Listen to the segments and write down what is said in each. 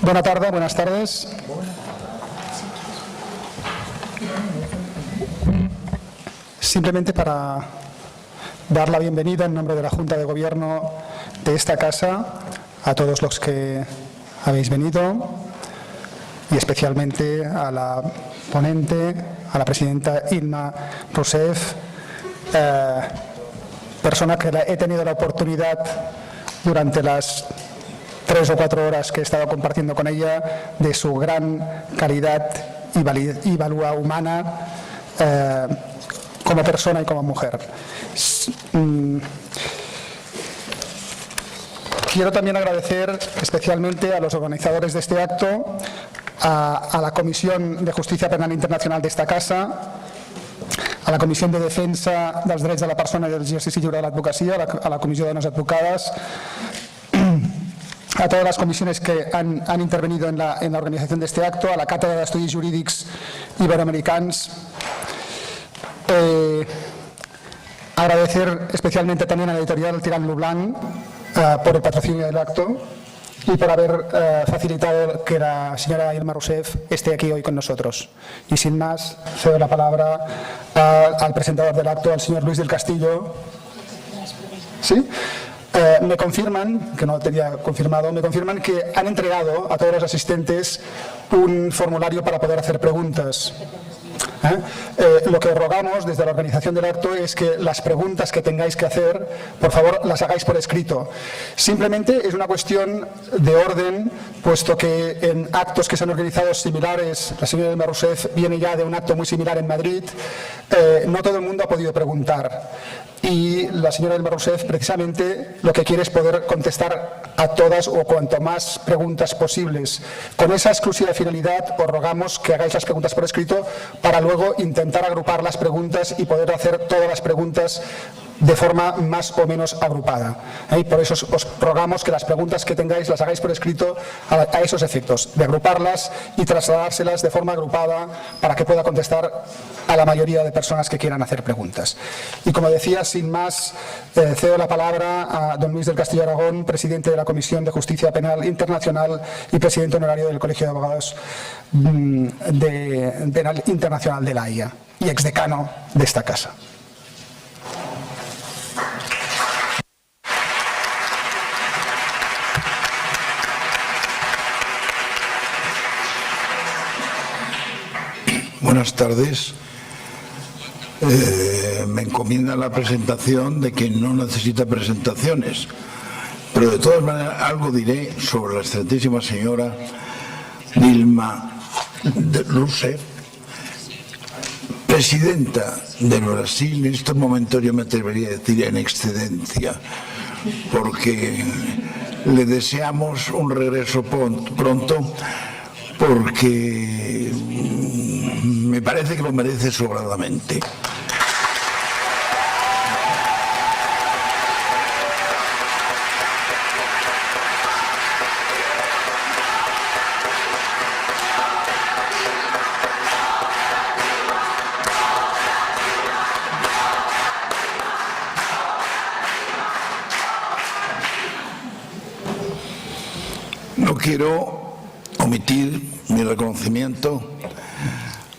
Buenas tardes. Simplemente para dar la bienvenida en nombre de la Junta de Gobierno de esta casa a todos los que habéis venido y especialmente a la ponente, a la presidenta Dilma Rousseff, persona que he tenido la oportunidad durante las 3 o 4 horas que he estado compartiendo con ella de su gran calidad y valía humana como persona y como mujer. Quiero también agradecer especialmente a los organizadores de este acto, a la Comisión de Justícia Penal Internacional d'esta casa, a la Comissió de Defensa dels Drets de la Persona i de l'Exercici Lliure de l'Advocacia, a la Comissió de Dones Advocades, a todas las comisiones que han intervenido en la organización de este acto, a la Cátedra de Estudios Jurídics Iberoamericanos. Agradecer especialmente también a la editorial Tirant lo Blanc por el patrocinio del acto y por haber facilitado que la señora Dilma Rousseff esté aquí hoy con nosotros. Y sin más, cedo la palabra al presentador del acto, al señor Luis del Castillo. ¿Sí? Me confirman, que no tenía confirmado, me confirman que han entregado a todos los asistentes un formulario para poder hacer preguntas. Lo que rogamos desde la organización del acto es que las preguntas que tengáis que hacer, por favor, las hagáis por escrito. Simplemente es una cuestión de orden, puesto que en actos que se han organizado similares, la señora Dilma Rousseff viene ya de un acto muy similar en Madrid, no todo el mundo ha podido preguntar. Y la señora Dilma Rousseff precisamente lo que quiere es poder contestar a todas o cuanto más preguntas posibles. Con esa exclusiva finalidad os rogamos que hagáis las preguntas por escrito para luego intentar agrupar las preguntas y poder hacer todas las preguntas de forma más o menos agrupada. Y por eso os rogamos que las preguntas que tengáis las hagáis por escrito a esos efectos, de agruparlas y trasladárselas de forma agrupada para que pueda contestar a la mayoría de personas que quieran hacer preguntas. Y como decía, sin más, cedo la palabra a don Luis del Castillo Aragón, presidente de la Comisión de Justicia Penal Internacional y presidente honorario del Colegio de Abogados Penal Internacional de la Haya y exdecano de esta casa. Buenas tardes. Me encomienda la presentación de quien no necesita presentaciones, pero de todas maneras algo diré sobre la excelentísima señora Dilma Rousseff, presidenta del Brasil. En estos momentos yo me atrevería a decir en excedencia, porque le deseamos un regreso pronto, porque me parece que lo merece sobradamente. No quiero omitir mi reconocimiento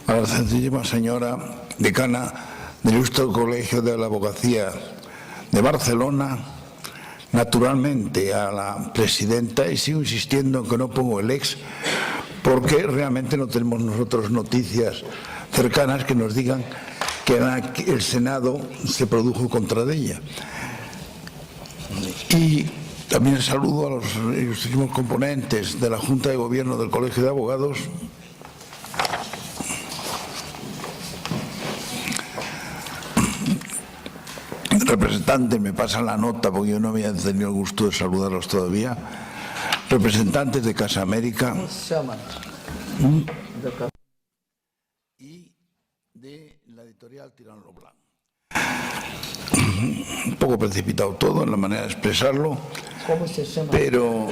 a la excelentísima señora decana del Ilustre Colegio de la Abogacía de Barcelona, naturalmente a la presidenta, y sigo insistiendo en que no pongo el ex, porque realmente no tenemos nosotros noticias cercanas que nos digan que el Senado se produjo contra ella. Y también saludo a los ilustrísimos componentes de la Junta de Gobierno del Colegio de Abogados, representantes, me pasan la nota porque yo no había tenido el gusto de saludarlos todavía, representantes de Casa América y de la editorial Tirant lo Blanc. Un poco precipitado todo en la manera de expresarlo, pero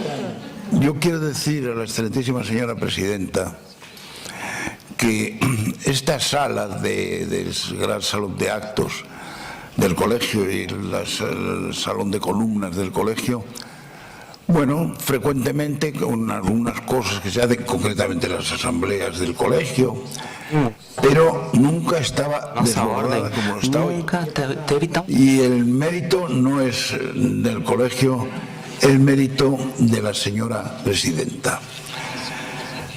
yo quiero decir a la excelentísima señora presidenta que esta sala del gran salón de actos del colegio y el salón de columnas del colegio bueno, frecuentemente con algunas cosas que se hacen concretamente en las asambleas del colegio, pero nunca estaba desbordada como está hoy. Y el mérito no es del colegio, el mérito de la señora presidenta.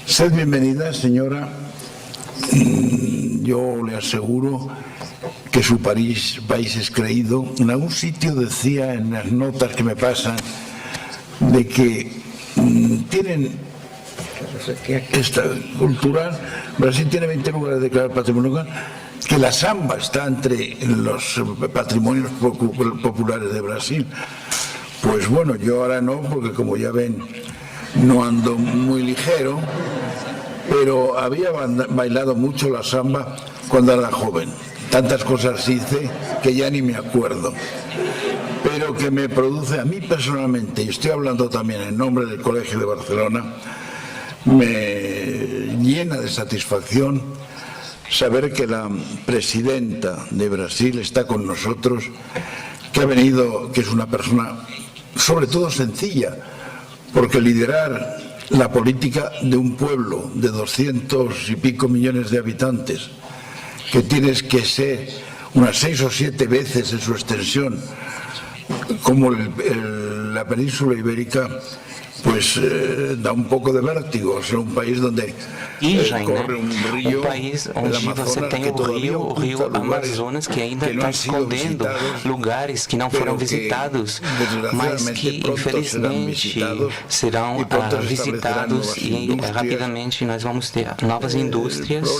Sed bienvenida, señora. Yo le aseguro que su país es creído. En algún sitio decía en las notas que me pasan de que tienen esta cultural, Brasil tiene 20 lugares declarados patrimonio local, que la samba está entre los patrimonios populares de Brasil. Pues bueno, yo ahora no, porque como ya ven, no ando muy ligero, pero había bailado mucho la samba cuando era joven. Tantas cosas hice que ya ni me acuerdo. Pero que me produce a mí personalmente, y estoy hablando también en nombre del Colegio de Barcelona, me llena de satisfacción saber que la presidenta de Brasil está con nosotros, que ha venido, que es una persona sobre todo sencilla, porque liderar la política de un pueblo de 200 y pico millones de habitantes, que tienes que ser unas 6 o 7 veces en su extensión, como la península ibérica, pues da un poco de vértigo. O sea, un país donde corre un río, país onde você tem o rio Amazonas, que ainda está escondendo lugares que não foram visitados, mas que infelizmente serão visitados e rapidamente nós vamos ter novas indústrias.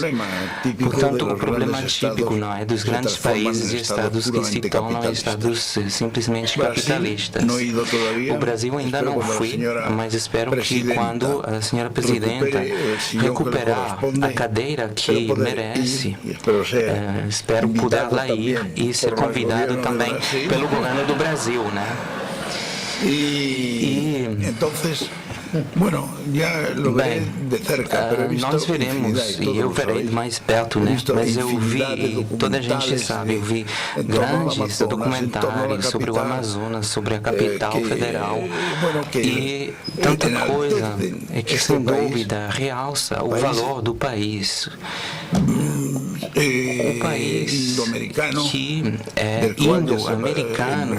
Portanto, o problema típico não é dos grandes países e estados que se tornam estados simplesmente capitalistas. O Brasil ainda não foi, mas espero que quando a senhora presidenta recuperar a cadeira que merece, espero poder lá ir e ser convidado também pelo governo do Brasil, né? Entonces, bueno, ya lo veré de cerca, pero he visto nós veremos, e eu verei de mais perto, né? Mas eu vi, toda a gente sabe, eu vi grandes documentários sobre o Amazonas, sobre a capital federal, e tanta coisa é que, sem dúvida, realça o valor do país. O país que é indo-americano,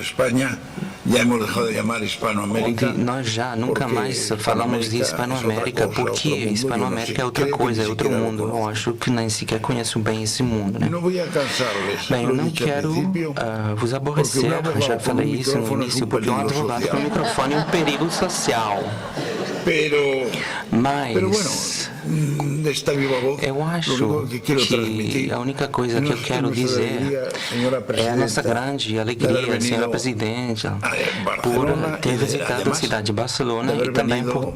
Espanha, já hemos dejado de llamar Hispanoamérica. Onde nós já nunca mais falamos de Hispanoamérica, porque Hispanoamérica é outra coisa, é outro mundo. Eu acho que nem sequer conheço bem esse mundo, né? Bem, eu não quero vos aborrecer, já falei isso no início, porque um advogado com o microfone é um perigo social. Mas eu acho que a única coisa que eu quero dizer é a nossa grande alegria, senhora presidenta, por ter visitado a cidade de Barcelona e também por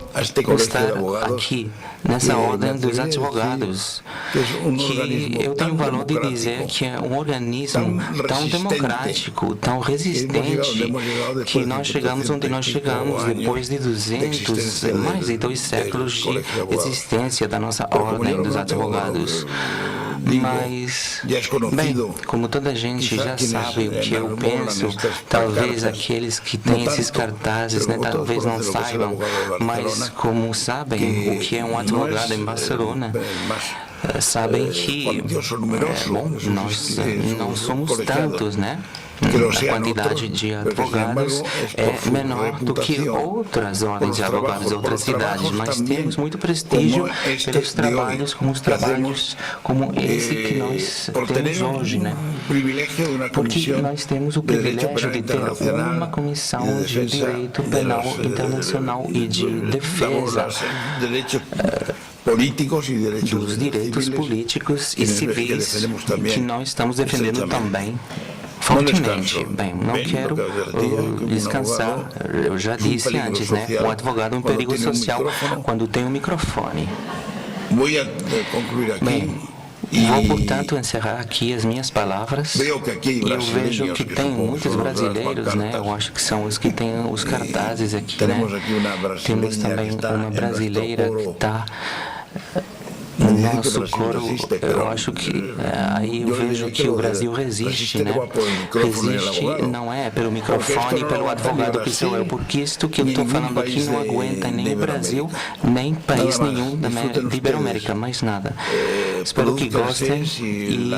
estar aqui nessa ordem dos advogados, que eu tenho o valor de dizer que é um organismo tão democrático, tão resistente, que nós chegamos onde nós chegamos depois de mais de 2 séculos de existência da nossa ordem dos advogados. Mas, bem, como toda a gente já sabe o que eu penso, talvez aqueles que têm esses cartazes, né, talvez não saibam, mas como sabem o que é um advogado em Barcelona, sabem que, bom, nós não somos tantos, né? A quantidade de advogados é menor do que outras ordens de advogados de outras cidades, mas temos muito prestígio pelos trabalhos como esse que nós temos hoje, né? Porque nós temos o privilégio de ter uma comissão de direito penal internacional e de defesa dos direitos políticos e civis que nós estamos defendendo também fortemente. Bem, não quero descansar, eu já disse antes, né? O advogado é um perigo social quando tem um microfone. Bem, vou, portanto, encerrar aqui as minhas palavras. E eu vejo que tem muitos brasileiros, né? Eu acho que são os que têm os cartazes aqui, né? Temos também uma brasileira que está O nosso coro, eu acho que aí eu vejo que o Brasil resiste, né? Resiste não é pelo microfone e pelo advogado que sou eu, porque isto que eu estou falando aqui não aguenta nem o Brasil, nem país nenhum da Iberoamérica, mais nada. Espero que gostem e,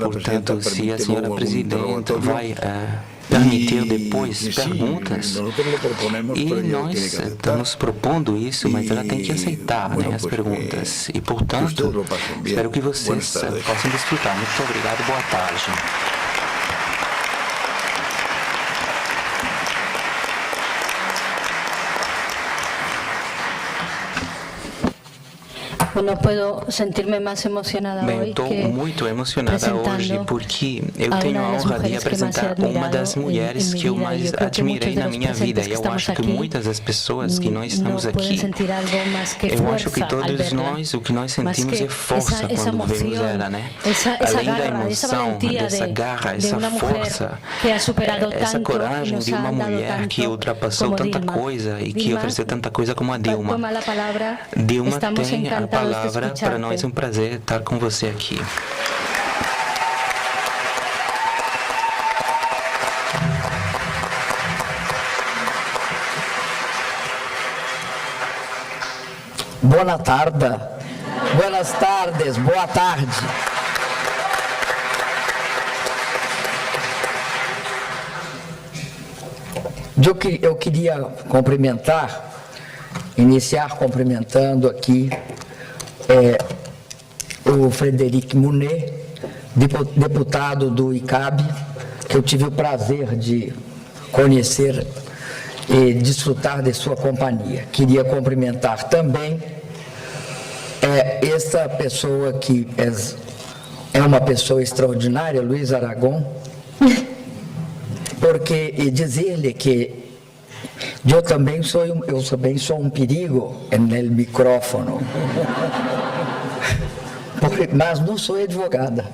portanto, se a senhora presidenta vai permitir depois perguntas, e nós estamos propondo isso, mas ela tem que aceitar, né, as perguntas. E, portanto, espero que vocês possam desfrutar. Muito obrigado, boa tarde. No puedo sentirme más emocionada Bem, eu hoy estou que muito emocionada hoje porque eu tenho a honra de apresentar uma das mulheres que eu mais admirei na minha vida. E eu acho que muitas das pessoas que nós estamos aqui, eu acho que todos nós, o que nós sentimos é força quando vemos ela, né? Além da emoção, dessa garra, essa força, essa coragem de uma mulher que ultrapassou tanta coisa e que ofereceu tanta coisa como a Dilma. Dilma tem a palavra, para nós é um prazer estar com você aqui. Boa tarde, buenas tardes, boa tarde. Eu queria iniciar cumprimentando aqui o Frederic Munet, deputado do ICAB, que eu tive o prazer de conhecer e desfrutar de sua companhia. Queria cumprimentar também essa pessoa que é uma pessoa extraordinária, Luiz Aragão, e dizer-lhe que eu também sou um perigo no micrófono, mas não sou advogada.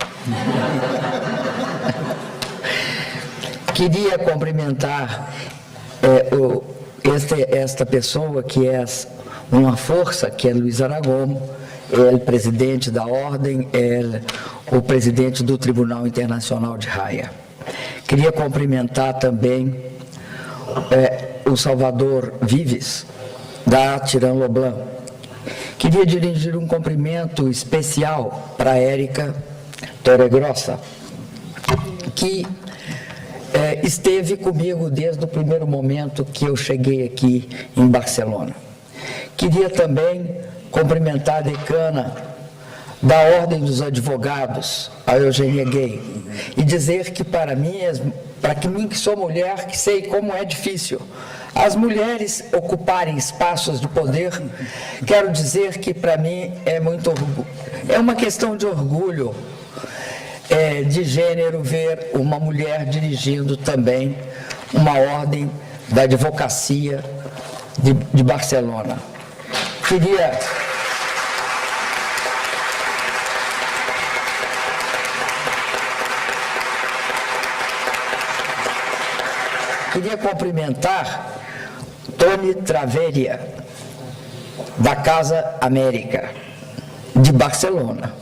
Queria cumprimentar esta pessoa que é uma força, que é Luiz Aragão, ele presidente da Ordem, ele o presidente do Tribunal Internacional de Haia. Queria cumprimentar também o Salvador Vives, da Tirán Loblan. Queria dirigir um cumprimento especial para a Érica Torregrossa, que esteve comigo desde o primeiro momento que eu cheguei aqui em Barcelona. Queria também cumprimentar a decana da Ordem dos Advogados, a Eugênia Gay, e dizer que para mim, que sou mulher, que sei como é difícil as mulheres ocuparem espaços de poder. Quero dizer que para mim é uma questão de orgulho de gênero ver uma mulher dirigindo também uma ordem da advocacia de Barcelona. Queria cumprimentar Tony Traveria, da Casa América, de Barcelona.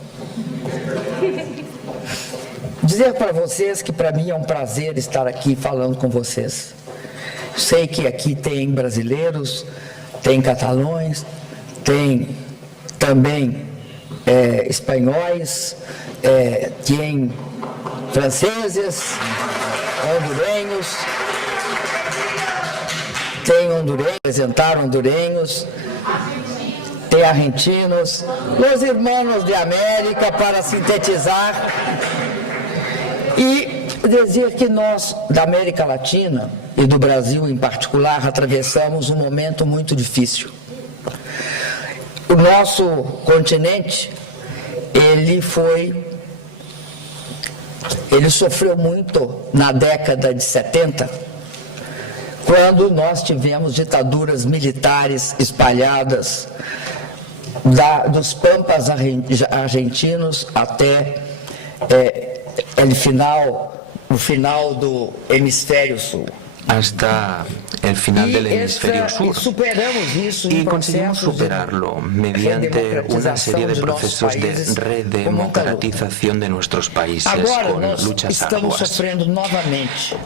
Dizer para vocês que para mim é um prazer estar aqui falando com vocês. Sei que aqui tem brasileiros, tem catalães, tem também espanhóis, tem franceses, hondurenhos, tem hondurenhos, tem argentinos, os irmãos de América, para sintetizar, e dizer que nós, da América Latina e do Brasil em particular, atravessamos um momento muito difícil. O nosso continente, ele sofreu muito na década de 70, quando nós tivemos ditaduras militares espalhadas dos Pampas argentinos até o final do hemisfério sul. hasta el final del hemisferio sur y conseguimos superarlo mediante una serie de procesos de redemocratización de nuestros países con luchas arduas.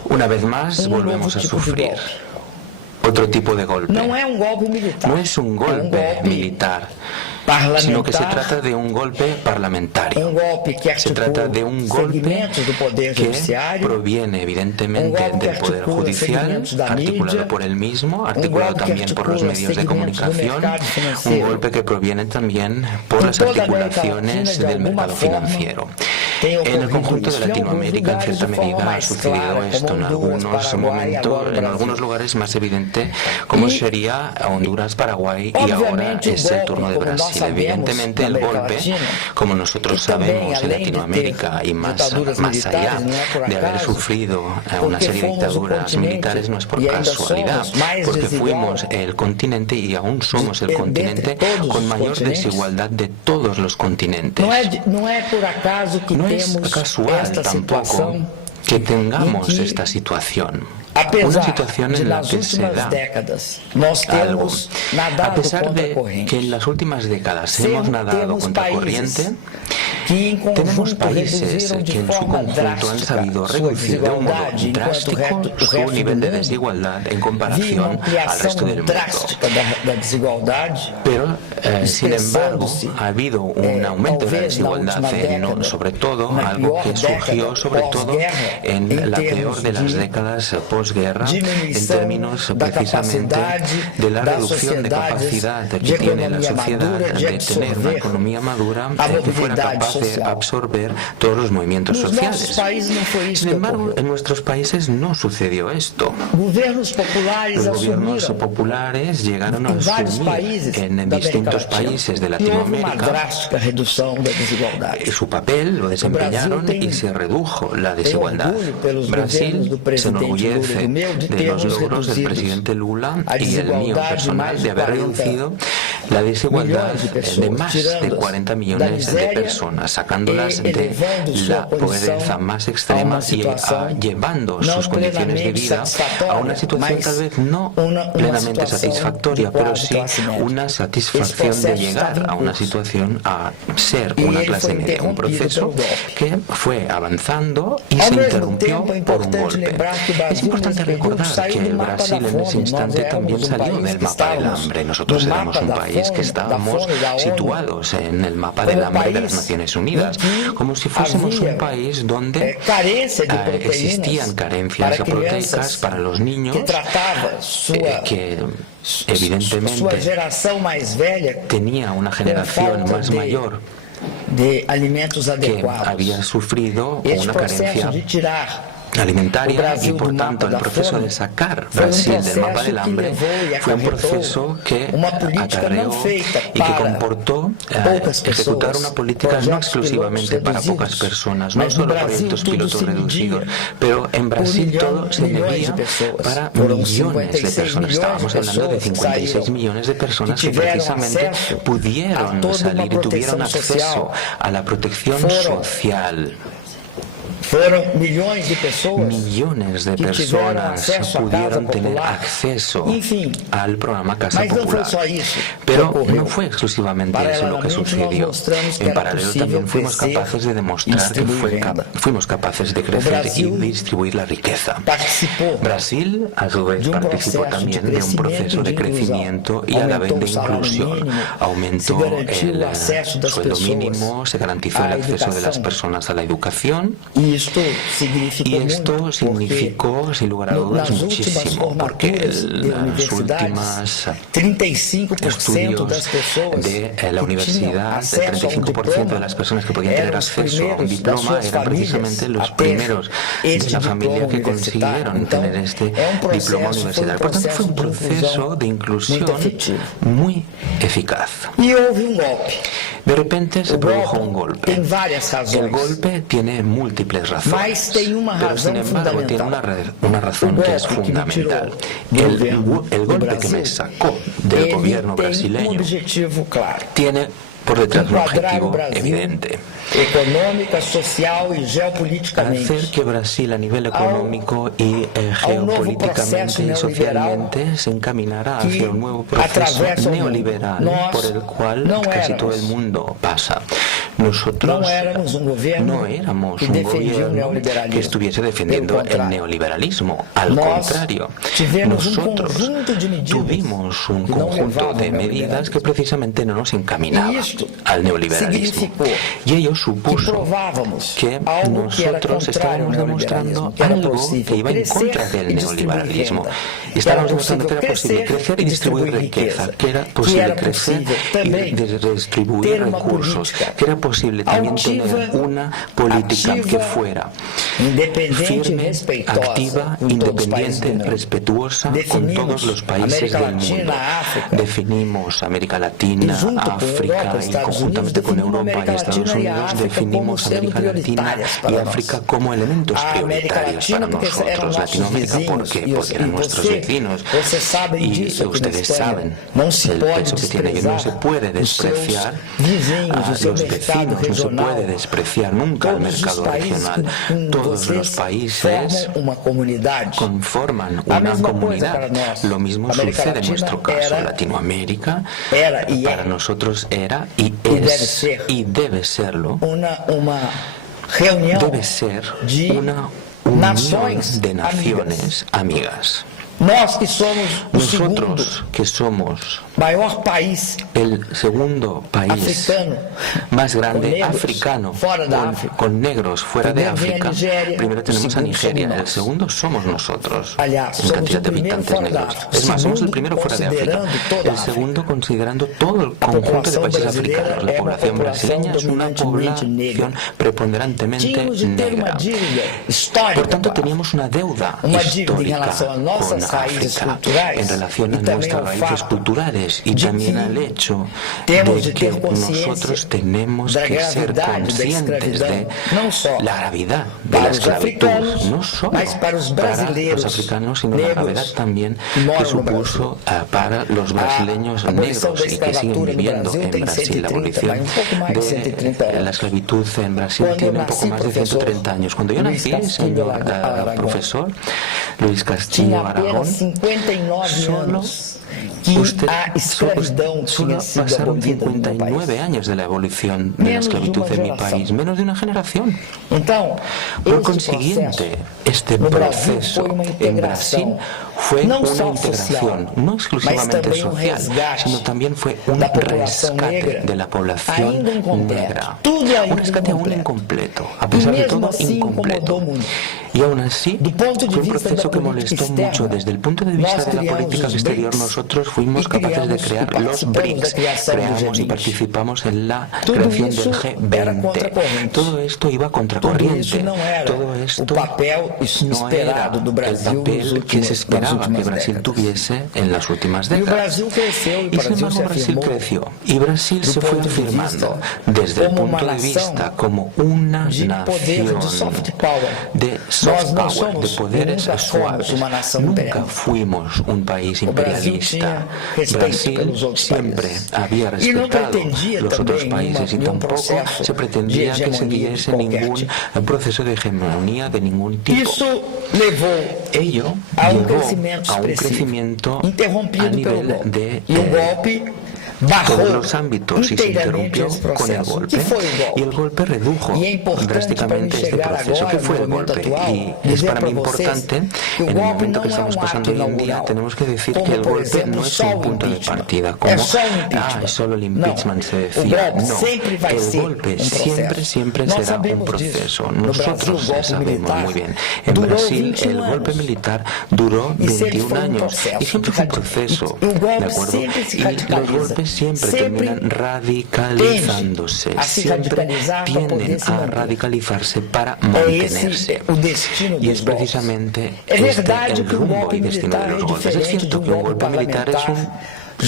Una vez más volvemos a sufrir otro tipo de golpe. No es un golpe militar, sino que se trata de un golpe parlamentario. Se trata de un golpe que proviene evidentemente del Poder Judicial, articulado por él mismo, articulado también por los medios de comunicación, un golpe que proviene también por las articulaciones del mercado financiero. En el conjunto de Latinoamérica, en cierta medida, ha sucedido esto en algunos momentos, en algunos lugares más evidente, como sería Honduras, Paraguay y ahora es el turno de Brasil. Evidentemente el golpe, como nosotros sabemos en Latinoamérica y más allá de haber sufrido una serie de dictaduras militares, no es por casualidad, porque fuimos el continente y aún somos el continente con mayor desigualdad de todos los continentes. No es casual tampoco que tengamos esta situación. Una situación en la que se da algo. A pesar de que en las últimas décadas hemos nadado contra corriente, tenemos países que en su conjunto han sabido reducir de un modo drástico su nivel de desigualdad en comparación al resto del mundo. Pero, sin embargo, ha habido un aumento de la desigualdad, sobre todo algo que surgió sobre todo en la peor de las décadas posguerra, en términos precisamente de la reducción de capacidad que tiene la sociedad de tener una economía madura que fuera capaz de absorber todos los movimientos sociales. Sin embargo, en nuestros países no sucedió esto. Los gobiernos populares llegaron a asumir en distintos países de Latinoamérica su papel, lo desempeñaron y se redujo la desigualdad. Brasil se enorgullece de los logros del presidente Lula y el mío personal de haber reducido la desigualdad de más de 40 millones de personas, sacándolas de la pobreza más extrema y llevando sus condiciones de vida a una situación tal vez no plenamente satisfactoria, pero sí una satisfacción de llegar a una situación a ser una clase media, un proceso que fue avanzando y se interrumpió por un golpe. Es importante recordar que el Brasil en ese instante también salió del mapa del hambre. Nosotros éramos un país que estábamos situados en el mapa del hambre de las Naciones Unidas, como si fuésemos un país donde existían carencias proteicas para los niños que evidentemente tenía una generación más mayor que había sufrido una carencia alimentaria y por tanto el proceso de sacar Brasil del mapa del hambre fue un proceso que acarreó y que comportó ejecutar una política no exclusivamente para pocas personas, no solo proyectos pilotos reducidos, pero en Brasil todo se medía para millones de personas. Estábamos hablando de 56 millones de personas que precisamente pudieron salir y tuvieron acceso a la protección social. Millones de personas pudieron tener acceso al programa Casa Popular. Pero no fue exclusivamente eso lo que sucedió. En paralelo también fuimos capaces de demostrar que fuimos capaces de crecer y distribuir la riqueza. Brasil, a su vez, participó también de un proceso de crecimiento y a la vez de inclusión. Aumentó el sueldo mínimo, se garantizó el acceso de las personas a la educación. Y esto significó, sin lugar a dudas, muchísimo, porque en los últimos estudios de la universidad, el 35% de las personas que podían tener acceso a un diploma eran precisamente los primeros de la familia que consiguieron tener este diploma universitario. Por tanto, fue un proceso de inclusión muy eficaz. De repente se produjo un golpe. El golpe tiene múltiples razones, pero sin embargo tiene una razón que es fundamental. El golpe que me sacó del gobierno brasileño tiene por detrás de un enquadrar o objetivo Brasil evidente. econômica, social e geopoliticamente Hacer que Brasil a nivel económico y geopolíticamente y socialmente se encaminara hacia un nuevo proceso neoliberal por el cual casi todo el mundo pasa. Nosotros no éramos un gobierno que estuviese defendiendo el neoliberalismo. Al contrario, nosotros tuvimos un conjunto de medidas que precisamente no nos encaminaban al neoliberalismo. Y ello supuso que nosotros estábamos demostrando algo que iba en contra del neoliberalismo. Estábamos demostrando que era posible crecer y distribuir riqueza, que era posible crecer y redistribuir recursos, que era posible también tener una política que fuera firme, activa, independiente, respetuosa con todos los países del mundo. Definimos América Latina, África y conjuntamente con Europa y Estados Unidos definimos América Latina y África como elementos prioritarios para nosotros. Latinoamérica, ¿por qué? Porque eran nuestros vecinos y ustedes saben el peso que tiene. Y no se puede despreciar a los vecinos, no se puede despreciar nunca el mercado regional. Todos los países conforman una comunidad. Lo mismo sucede en nuestro caso. Latinoamérica para nosotros era y es y debe serlo. Debe ser una unión de naciones amigas. Nosotros que somos el segundo país más grande africano con negros fuera de África, primero tenemos a Nigeria, el segundo somos nosotros en cantidad de habitantes negros. Es más, somos el primero fuera de África, el segundo considerando todo el conjunto de países africanos. La población brasileña es una población preponderantemente negra. Por tanto, teníamos una deuda histórica con África en relación a nuestras raíces culturales y también al hecho de que nosotros tenemos que ser conscientes de la gravedad de la esclavitud, no solo para los africanos, sino la gravedad también que supuso para los brasileños negros y que siguen viviendo en Brasil. La abolición de la esclavitud en Brasil tiene un poco más de 130 años. Cuando yo nací, señor profesor Luis Castillo Aragón, solo pasaron 59 años de la evolución de la esclavitud en mi país, menos de una generación. Por consiguiente, este proceso en Brasil fue una integración, no exclusivamente social, sino también fue un rescate de la población negra. Un rescate aún incompleto, a pesar de todo incompleto. Y aún así, fue un proceso que molestó mucho. Desde el punto de vista de la política exterior, nosotros fuimos capaces de crear los BRICS. Creamos y participamos en la creación del G20. Todo esto iba contracorriente. Todo esto no era el papel que se esperaba que Brasil tuviese en las últimas décadas. Y sin embargo, Brasil creció. Y Brasil se fue afirmando desde el punto de vista como una nación de soft power, de poderes suaves. Nunca fuimos un país imperialista. Brasil siempre había respetado los otros países y tampoco se pretendía que se diese ningún proceso de hegemonía de ningún tipo. Ello llevó a un crecimiento a nivel de todos los ámbitos y se interrumpió con el golpe, y el golpe redujo drásticamente este proceso. ¿Qué fue el golpe? Y es para mí importante, en el momento que estamos pasando hoy en día, tenemos que decir que el golpe no es un punto de partida, como es solo el impeachment, se decía. No, el golpe siempre será un proceso. Nosotros sabemos muy bien. En Brasil el golpe militar duró 21 años y siempre fue un proceso, ¿de acuerdo? Y los golpes siempre terminan radicalizándose, siempre tienden a radicalizarse para mantenerse. Y es precisamente el rumbo y destino de los golpes. Es cierto que un golpe militar es un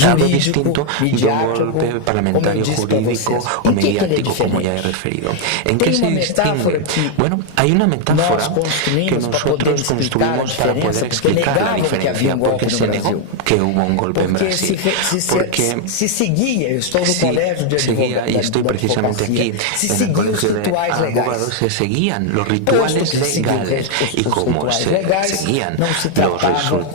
algo distinto de un golpe parlamentario, jurídico o mediático, como ya he referido. ¿En qué se distingue? Bueno, hay una metáfora que nosotros construimos para poder explicar la diferencia, porque se negó que hubo un golpe en Brasil. Porque seguía, y estoy precisamente aquí, en el colegio de abogados, se seguían los rituales legales, y como se seguían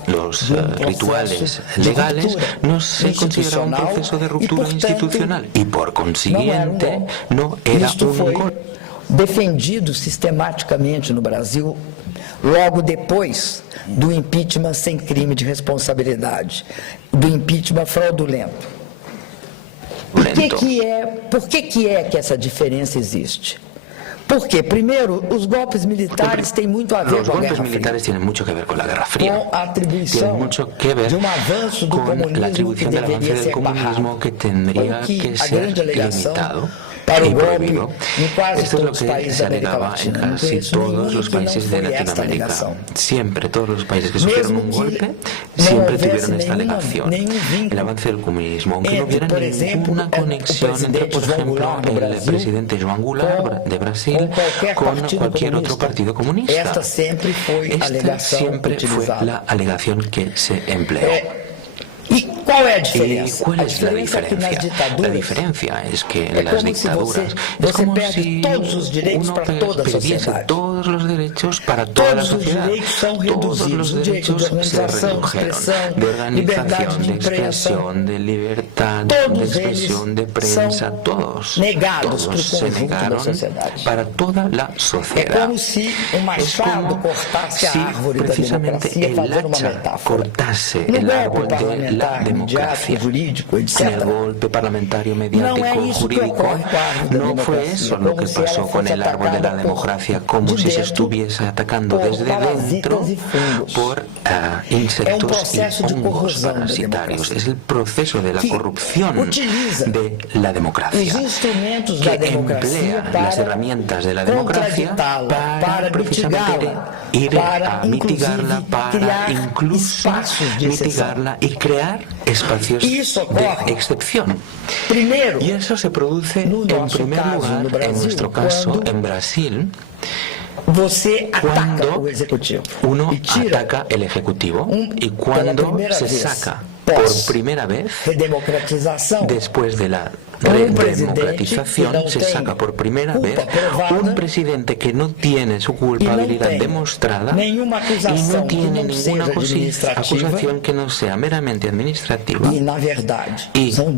los rituales legales, no se consideraba un proceso de ruptura institucional, y por consiguiente no era un golpe. Defendido sistematicamente no Brasil logo depois do impeachment sem crime de responsabilidade, do impeachment fraudulento. Por que essa diferença existe? Porque, primeiro, os golpes militares têm muito a ver com a Guerra Fria. Los golpes militares tienen mucho que ver con la Guerra Fría. Com a atribuição de un avance do comunismo que deveria ser barrado. Que tendría que ser limitado para y o golpe prohibido. em quase Esto es lo todos os países que da se América alegaba en Latina. Não casi conheço todos nenhum los que não países de foi esta Latinoamérica. alegação. Siempre, todos los países que sufrieron un golpe, siempre tuvieron esta alegación. El avance del comunismo, aunque no hubiera ninguna conexión entre, por ejemplo, el presidente João Goulart de Brasil con cualquier otro partido comunista. Esta siempre fue la alegación que se empleó. ¿Y cuál es la diferencia? ¿Y cuál es la diferencia? La diferencia es que en las dictaduras es como si uno perdiese todos los derechos para toda la sociedad. Todos los derechos se redujeron. De organización, de expresión, de libertad, de expresión, de prensa, todos se negaron para toda la sociedad. Es como si precisamente el hacha cortase el árbol de la democracia. En el golpe parlamentario, mediático, jurídico, no fue eso lo que pasó con el árbol de la democracia, como si se estuviese atacando desde dentro por insectos y hongos parasitarios. Es el proceso de la corrupción de la democracia, que emplea las herramientas de la democracia para precisamente ir a mitigarla, para incluso mitigarla y crear espacios de excepción. Y eso se produce en primer lugar, en nuestro caso, en Brasil, cuando uno ataca el Ejecutivo y cuando se saca por primera vez, después de la redemocratización, se saca por primera vez un presidente que no tiene su culpabilidad demostrada y no tiene ninguna acusación que no sea meramente administrativa. Y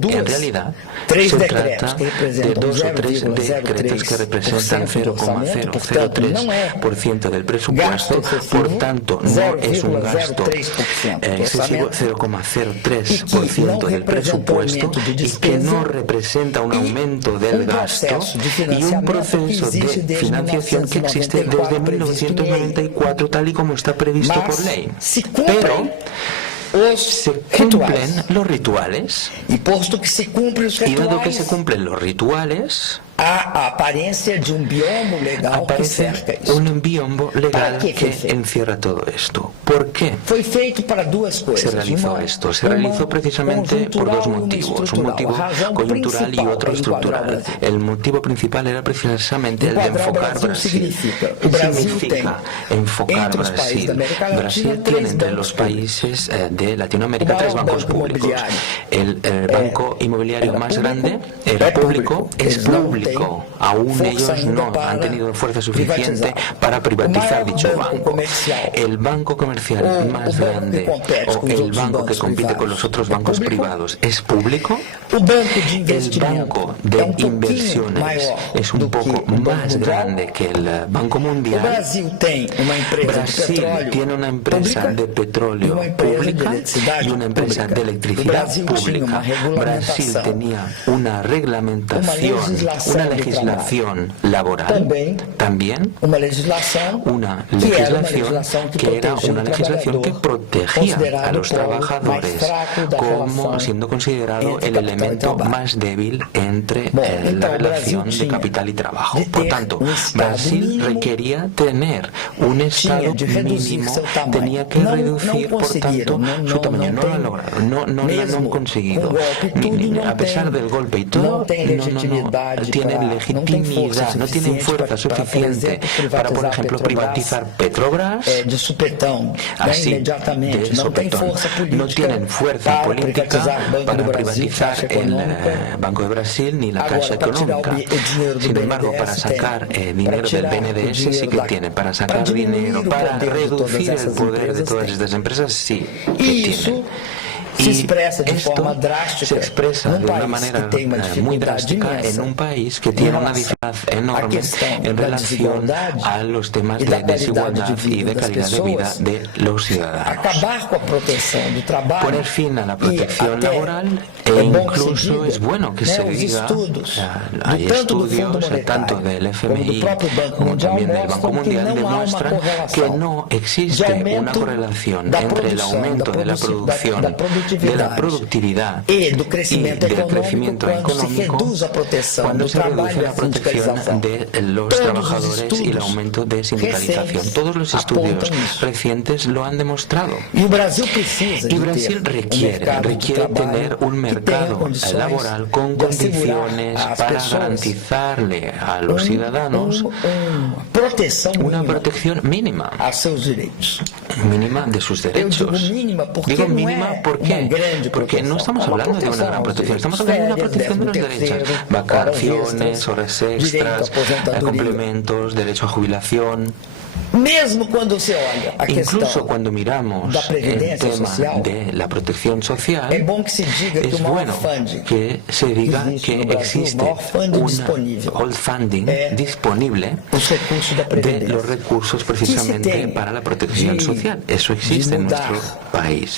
en realidad se trata de 2 o 3 decretos que representan 0,003% del presupuesto, por tanto no es un gasto excesivo, 0,03% del presupuesto, y que no representa un aumento del gasto, y un proceso de financiación que existe desde 1994 tal y como está previsto por ley. Pero se cumplen los rituales, y dado que se cumplen los rituales, aparece un biombo legal que encierra todo esto. ¿Por qué se realizó esto? Se realizó precisamente por 2 motivos, un motivo coyuntural y otro estructural. El motivo principal era precisamente el de enfocar Brasil. ¿Qué significa enfocar Brasil? Brasil tiene entre los países de Latinoamérica 3 bancos públicos. El banco inmobiliario más grande era público, es público. Aún ellos no han tenido fuerza suficiente para privatizar dicho banco. El banco comercial más grande, o el banco que compite con los otros bancos privados, es público. El banco de inversiones es un poco más grande que el Banco Mundial. Brasil tiene una empresa de petróleo pública y una empresa de electricidad pública. Brasil tenía una reglamentación, una legislación laboral, también una legislación que era una legislación que protegía a los trabajadores como siendo considerado el elemento más débil entre la relación de capital y trabajo. Por tanto, Brasil requería tener un Estado mínimo, tenía que reducir, por tanto, su tamaño. No lo ha logrado. no la han conseguido. A pesar del golpe y todo, no tienen legitimidad, no tienen fuerza suficiente para, por ejemplo, privatizar Petrobras así de sopetón. No tienen fuerza política para privatizar el Banco de Brasil ni la Caixa Económica. Sin embargo, para sacar dinero del BNDES sí que tienen. Para sacar dinero, para reducir el poder de todas estas empresas, sí que tienen. Y esto se expresa de una manera muy drástica en un país que tiene una diferencia enorme en relación a los temas de desigualdad y de calidad de vida de los ciudadanos. Poner fin a la protección laboral e incluso es bueno que se diga, hay estudios tanto del FMI como también del Banco Mundial demuestran que no existe una correlación entre el aumento de la producción, de la productividad y del crecimiento económico cuando se reduce la protección de los trabajadores y el aumento de sindicalización. Todos los estudios recientes lo han demostrado. Y Brasil requiere tener un mercado laboral con condiciones para garantizarle a los ciudadanos una protección mínima de sus derechos. Digo mínima porque no estamos hablando de una gran protección, estamos hablando de una protección de los derechos, vacaciones, horas extras, complementos, derecho a jubilación. Incluso cuando miramos el tema de la protección social, es bueno que se diga que existe un old funding disponible de los recursos precisamente para la protección social. Eso existe en nuestro país.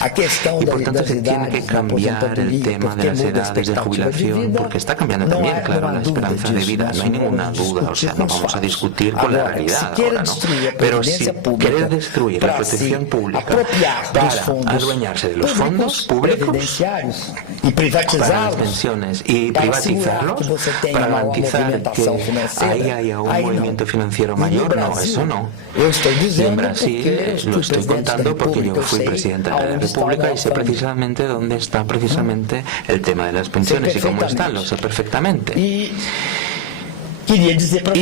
Y por tanto se tiene que cambiar el tema de las edades de jubilación, porque está cambiando también, claro, la esperanza de vida. No hay ninguna duda, o sea, no vamos a discutir con la realidad ahora, ¿no? Pero si querer destruir la protección pública para adueñarse de los fondos públicos para las pensiones y privatizarlos para garantizar que ahí haya un movimiento financiero mayor, no, eso no. Y en Brasil lo estoy contando porque yo fui presidente de la República y sé precisamente dónde está precisamente el tema de las pensiones y cómo están, lo sé perfectamente. Y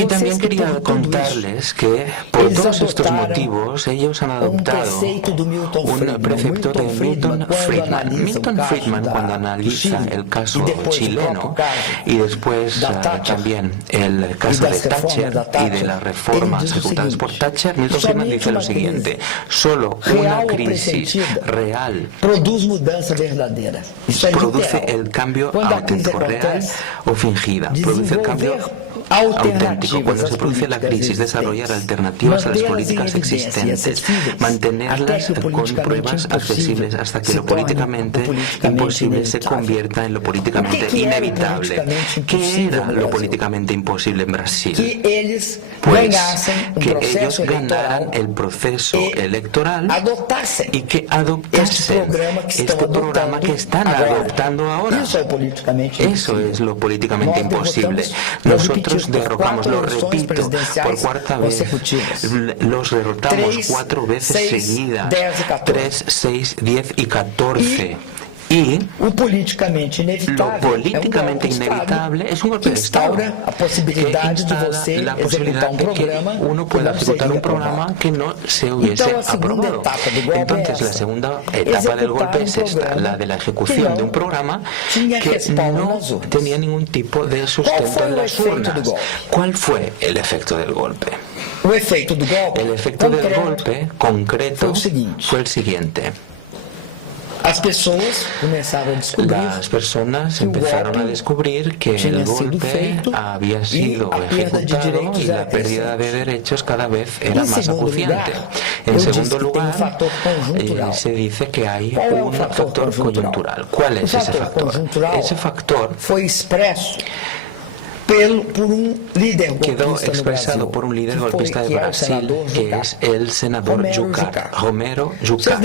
también quería contarles que por todos estos motivos ellos han adoptado un precepto de Milton Friedman. Milton Friedman, cuando analiza el caso chileno y después también el caso de Thatcher y de las reformas ejecutadas por Thatcher, Milton Friedman dice lo siguiente: solo una crisis real produce el cambio auténtico, real o fingida, produce el cambio auténtico. Cuando se produce la crisis, desarrollar alternativas a las políticas existentes, mantenerlas con pruebas accesibles hasta que lo políticamente imposible se convierta en lo políticamente inevitable. ¿Qué era lo políticamente imposible en Brasil? Pues que ellos ganaran el proceso electoral y que adoptasen este programa que están adoptando ahora. Eso es lo políticamente imposible. Nosotros derrocamos, lo repito por cuarta vez, los derrotamos 4 veces seguidas, 3, 6, 10 y 14. Y lo políticamente inevitable es un golpe de Estado que instala la posibilidad de que uno pueda ejecutar un programa que no se hubiese aprobado. Entonces la segunda etapa del golpe es esta, la de la ejecución de un programa que no tenía ningún tipo de sustento en las urnas. ¿Cuál fue el efecto del golpe? El efecto del golpe concreto fue el siguiente. Las personas empezaron a descubrir que el golpe había sido ejecutado y la pérdida de derechos cada vez era más acuciante. En segundo lugar, se dice que hay un factor coyuntural. ¿Cuál es ese factor? Ese factor quedó expresado por un líder golpista de Brasil, que es el senador Jucá, Romero Jucá.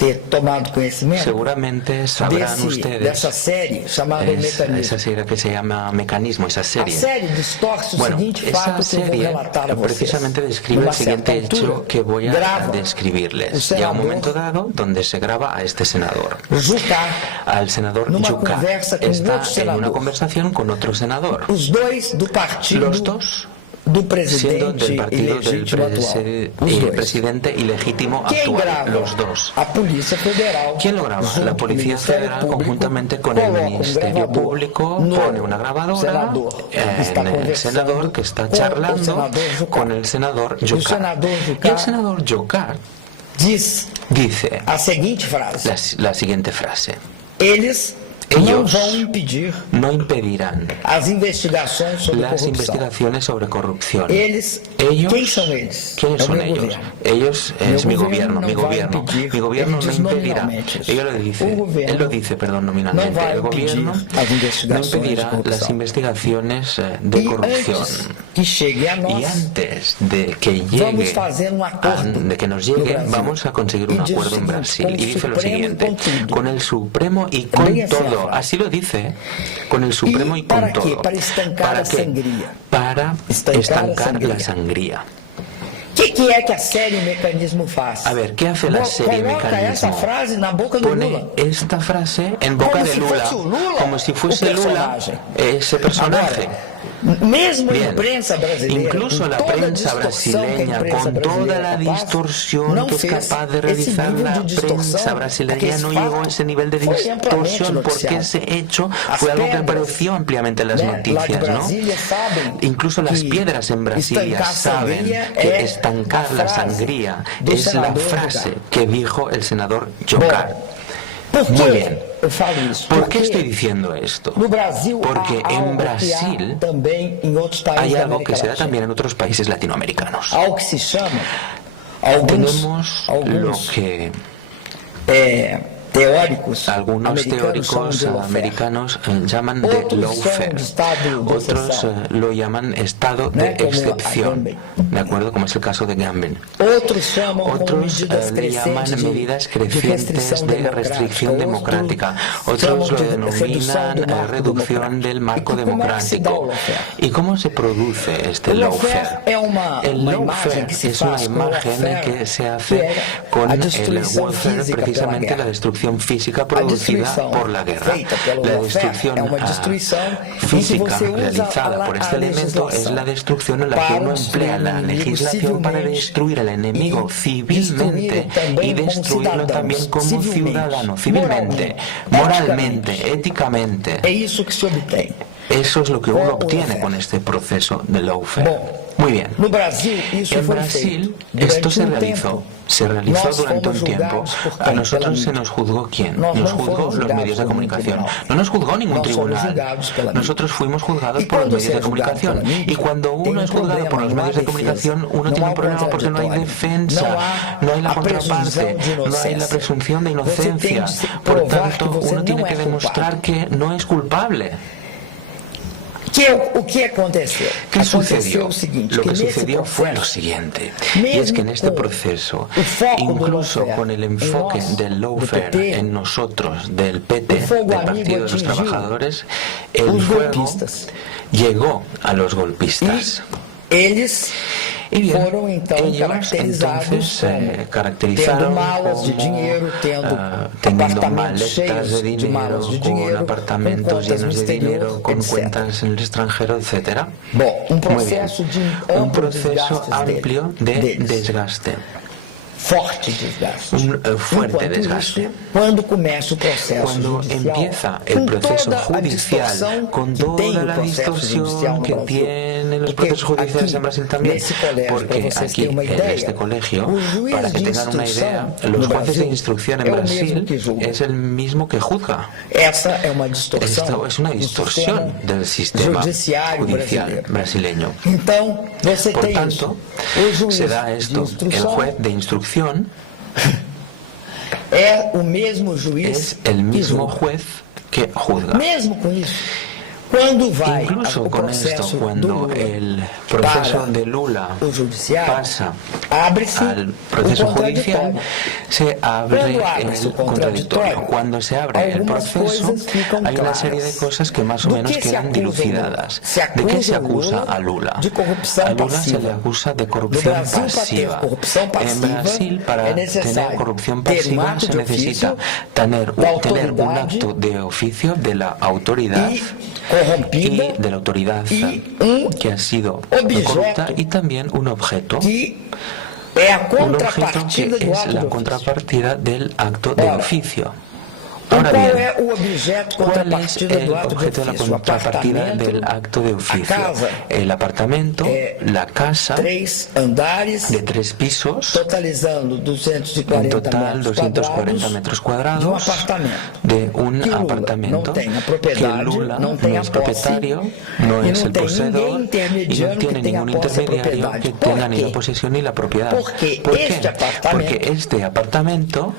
ter tomado conhecimento seguramente sabrán ustedes dessa série chamada Mecanismo. esa serie que se llama Mecanismo, esa A serie. série distorce o Bueno, seguinte esa fato que eu vou serie relatar a vocês. precisamente describe el siguiente hecho que voy a describirles. Llega un momento dado donde se graba a este senador. Al senador Jucá está en una conversación con otro senador. Os dois do partido Los dos do siendo presidente del partido del ilegítimo atual. Os dois. presidente ilegítimo Quem actual, grava? los dos. A Polícia Federal. ¿Quién lo graba? junto La ao Policía Ministério Federal Público, conjuntamente con el coloca Ministerio gravador Público no pone una grabadora senador que está en el conversando senador que está com o charlando senador Jucá. con el senador O Jucá. senador Y Jucá el senador Jucá diz dice a seguinte frase: la siguiente frase. eles não Ellos vão impedir no impedirán as investigações sobre las corrupção. investigaciones sobre corrupción. Ellos, Ellos, ¿quién son ellos? ¿quiénes Es son mi ellos? gobierno. Ellos es Mi mi gobierno gobierno, no mi va a gobierno. impedir. Mi gobierno Él no dice impedirá. nominalmente. Ellos lo dice, Un gobierno él lo dice, perdón, no nominalmente. va a El gobierno impedir las no investigaciones impedirá de corrupción. las investigaciones de corrupción. Antes que llegue a Y nós, antes de que vamos llegue, fazer acordo de que nos no llegue, Brasil. vamos a conseguir Y un dice acuerdo lo en siguiente, Brasil. con Y el dice lo Supremo y siguiente, con todo. con el Supremo y con Bem assim a todo. frase. Así lo dice, con el Supremo y con para qué? todo. Para estancar ¿Para la qué? sangría. Para estancar la sangría. O que é que a série Mecanismo faz? A ver, ¿qué hace la serie Coloca essa Mecanismo? frase na boca do Pone Lula. esta frase en boca Como de si Lula, fuese Lula como si fuese o Lula personaje. ese personaje. Mesmo a Bien. imprensa brasileira, Incluso com la toda a prensa distorção que a brasileña, imprensa con toda brasileira la é capaz, distorsión não que es fez capaz de esse realizar nível la de distorção, prensa brasileña, aquele no llegó a fato ese nivel de foi amplamente distorsión porque noticiado. ese hecho As fue algo que pedras, apareció ampliamente en las né, lá de noticias, ¿no? Brasília sabem Incluso las que piedras en Brasilia estancar saben sangría que é estancar a la frase sangría do es la senador frase Jucá. que dijo el senador Jucá. Por Muy que bien. eu falo isso? ¿Por qué Porque estoy diciendo esto? no Brasil Porque há en algo Brasil que há também em outros países hay da algo que América se da Latina. también en otros países latinoamericanos. Algo que se chama Tenemos lo alguns que teóricos algunos americanos chamam teóricos de lawfare. americanos llaman de Otros lawfare, son de estado de otros excepción. lo llaman estado de ¿No? Como excepción, Agamben. ¿de acuerdo? Como es el caso de Gambin. Outros chamam como Otros medidas le llaman crescentes medidas crecientes de restricción democrática. Outros Otros lo chamam de redução denominan do marco reducción democrático. del marco E como é que se dá o democrático. lawfare? ¿Y cómo se produce este O lawfare lawfare? é uma El imagem lawfare que se es una faz com o imagen lawfare, que se que hace era con a el destruição warfare, física pela precisamente guerra. la destrucción física A producida destruição por la guerra. feita pelo La lawfare destrucción é uma destruição em que física você usa realizada por este elemento es la destrucción en la que para uno destruir emplea la o inimigo legislación para civilmente destruir al enemigo y civilmente destruirlo y también como destruirlo también como ciudadanos, ciudadano, civilmente, moralmente, éticamente. É isso que se obtém. Eso es lo que uno Con obtiene lawfare. con este proceso de lawfare. Bom, Muy bien. no Brasil, isso En foi Brasil feito. esto se Durante realizó. tempo, Se realizó nós durante fomos un tiempo. julgados por A quem? nosotros Pela se nos juzgó quién? Nós Nos não juzgó fomos los julgados medios de por comunicación. ningún tribunal. No nos juzgó ningún Nós somos tribunal. julgados pela mídia. Nosotros fuimos juzgados Y por los cuando medios se de es juzgado comunicación. por la media, Y cuando tiene uno un es juzgado problema, por los no hay medios de defensa, comunicación, uno no tiene hay un problema porque no hay contradictorio, defensa, no hay la a contraparte, presunción de no hay la inocencia. presunción de Você tem inocencia. que Por provar tanto, que você uno não tiene é que demostrar que no es culpable. O que aconteceu? ¿Qué sucedió? O seguinte, Lo que nesse sucedió fue lo processo, siguiente, y es que en este proceso, o foco do incluso lawfare con el em enfoque nós, del do lawfare PT, en nosotros, del PT, o fogo del amigo Partido de los atingiu Trabajadores, el os fuego golpistas. llegó a los golpistas. Eles Y bien, foram então ellos caracterizados entonces como caracterizaron tendo malas de como, dinheiro, tendo teniendo apartamentos maletas cheios de de malas dinero, de con dinheiro, apartamentos com contas llenos no de dinero, exterior, con etc. cuentas en el extranjero, etcétera. Bom, Muy bien. processo de Un amplo proceso desgastes amplio de deles. desgaste. Forte desgaste. Fuerte Enquanto desgaste. isso, quando começa o processo Cuando judicial, empieza el com proceso toda a judicial, distorção con que tem toda o la processo judicial distorsión no que Brasil, tienen los porque procesos judiciales aqui, en Brasil también, nesse colégio, porque para vocês aquí terem uma en ideia, este colegio, o juiz para que de tengan una idea, instrução los no jueces de Brasil instrucción en é o mesmo Brasil que julga. es el mismo que juzga. Essa é uma distorção Esto es una do distorsión sistema del sistema judiciário judicial brasileiro. brasileño. Então, você Por tem tanto, isso. O se juiz da de esto, el instrução juez de instrucción é o mesmo juiz es el que mismo julga. juez que juzga. Mesmo com isso, Incluso con esto, cuando el proceso de Lula pasa al proceso judicial, se abre el contradictorio. Cuando se abre el proceso, hay una serie de cosas que más o menos quedan dilucidadas. ¿De qué se acusa a Lula? A Lula se le acusa de corrupción pasiva. En Brasil, para tener corrupción pasiva, se necesita tener un acto de oficio de la autoridad y de la autoridad que ha sido corrupta, y también un objeto que es la contrapartida del acto de oficio. Ahora bien, ¿cuál es el objeto de la contrapartida del acto de oficio? El apartamento, la casa, de 3 pisos, en total 240 metros cuadrados, de un apartamento que Lula no es propietario, no es el poseedor y no tiene ningún intermediario que tenga ni la posesión ni la propiedad. ¿Por qué? Porque este apartamento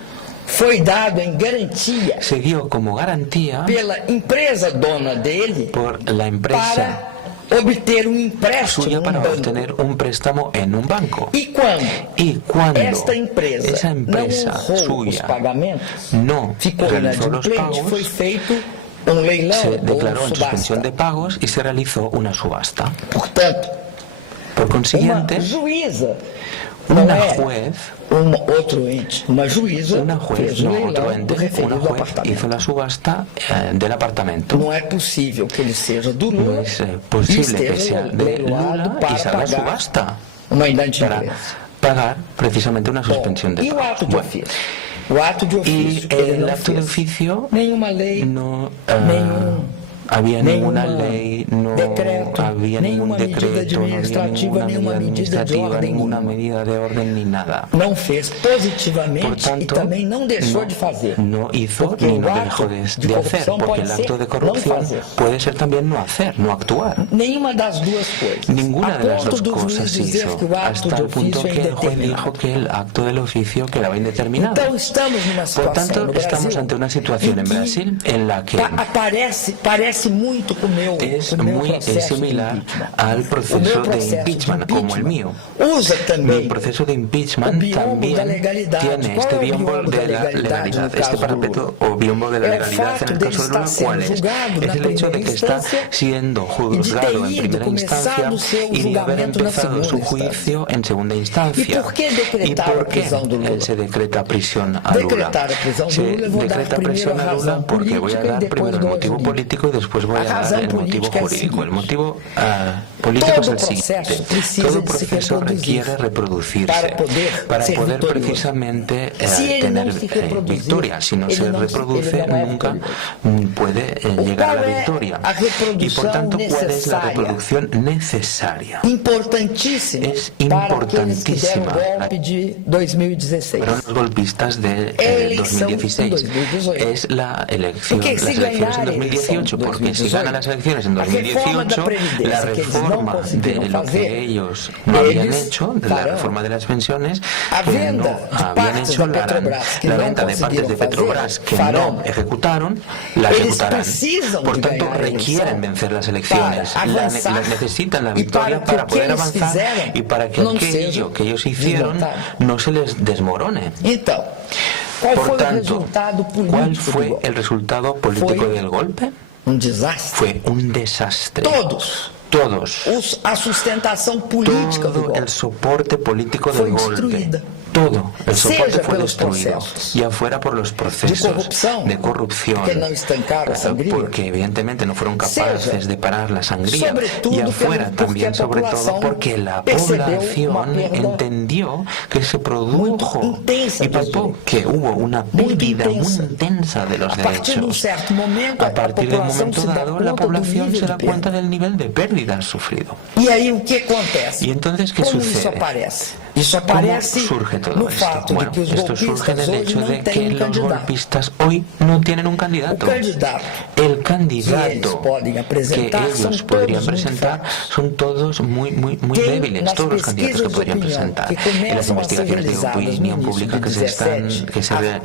foi dado em garantia se dio como garantía pela empresa dona dele por la empresa para obter un empréstimo suya para obtener un préstamo en un banco. Y cuando esa empresa não suya os pagamentos, no realizó los pagos, foi feito leilão, se declaró en suspensión de pagos y se realizó una subasta. Portanto, por consiguiente, uma juíza, una juez, una juez, hizo la subasta del apartamento. No es posible que ele seja do No Lula es posible que sea de Lula y se haga subasta para pagar precisamente una suspensión de pagos. Y el acto de oficio no había ninguna ley, no había ningún decreto, no había ninguna medida administrativa, ninguna medida de orden ni nada. Não fez positivamente. Por tanto, e também não deixou de fazer. No hizo ni no dejó de hacer, porque el acto de corrupción puede ser también no hacer, no actuar. Nenhuma das duas coisas. Ninguna de las dos cosas hizo, hasta el punto que el juez dijo que el acto del oficio quedaba indeterminado. Então, estamos numa situação Por tanto, no Brasil, estamos ante una situación en Brasil en la que parece muito com es muy similar al proceso de impeachment, como el mío. Usa Mi também proceso de impeachment también tiene este biombo de la legalidad, este parapeto o biombo de la legalidad en el caso de Lula. ¿Cuál es? Es el hecho de que está siendo juzgado en primera instancia y de haber empezado su juicio en segunda instancia. ¿Y por qué se decreta prisión a Lula? Se decreta prisión a Lula porque voy a dar primero el motivo político y después voy a dar el motivo jurídico. El motivo político es el siguiente. Todo proceso requiere reproducirse para poder precisamente tener victoria. Si no se reproduce, nunca puede llegar a la victoria. Y por tanto, ¿cuál es la reproducción necesaria? importantíssima Es importantísima para golpe de 2016. Para los golpistas de 2016. Es la elección, las elecciones en 2018, porque si ganan las elecciones en 2018, la reforma de lo que ellos no habían hecho, de la reforma de las pensiones, que no habían hecho, la venta de partes de Petrobras que no ejecutaron, la ejecutarán. Por tanto, requieren vencer las elecciones, las necesitan la victoria para poder avanzar y para que aquello que ellos hicieron no se les desmorone. Por tanto, ¿cuál fue el resultado político del golpe? Desastre. Fue un desastre. Todos. A sustentação política do Todo golpe el soporte político foi del golpe. destruída. Todo el soporte Seja fue pelos destruido, processos ya fuera por los procesos de corrupción, que não estancaram a sangria, porque evidentemente no fueron capaces Seja, de parar la sangría, sobretudo ya fuera porque también a sobre todo população porque la percebeu población uma perda entendió que se muito produjo intensa y dos palpó direitos. que hubo una Muito pérdida muy intensa. intensa de los A partir de um derechos. certo momento, A partir de un momento se dá dado, la conta do población nível se da de cuenta perda. del nivel de pérdida sufrido. E aí o que acontece? Y entonces, ¿qué Como isso sucede? aparece? ¿Cómo surge todo esto? Bueno, esto surge del hecho de que los golpistas hoy no tienen un candidato. El candidato que ellos podrían presentar son todos muy débiles, todos los candidatos que podrían presentar. En las investigaciones de opinión pública que se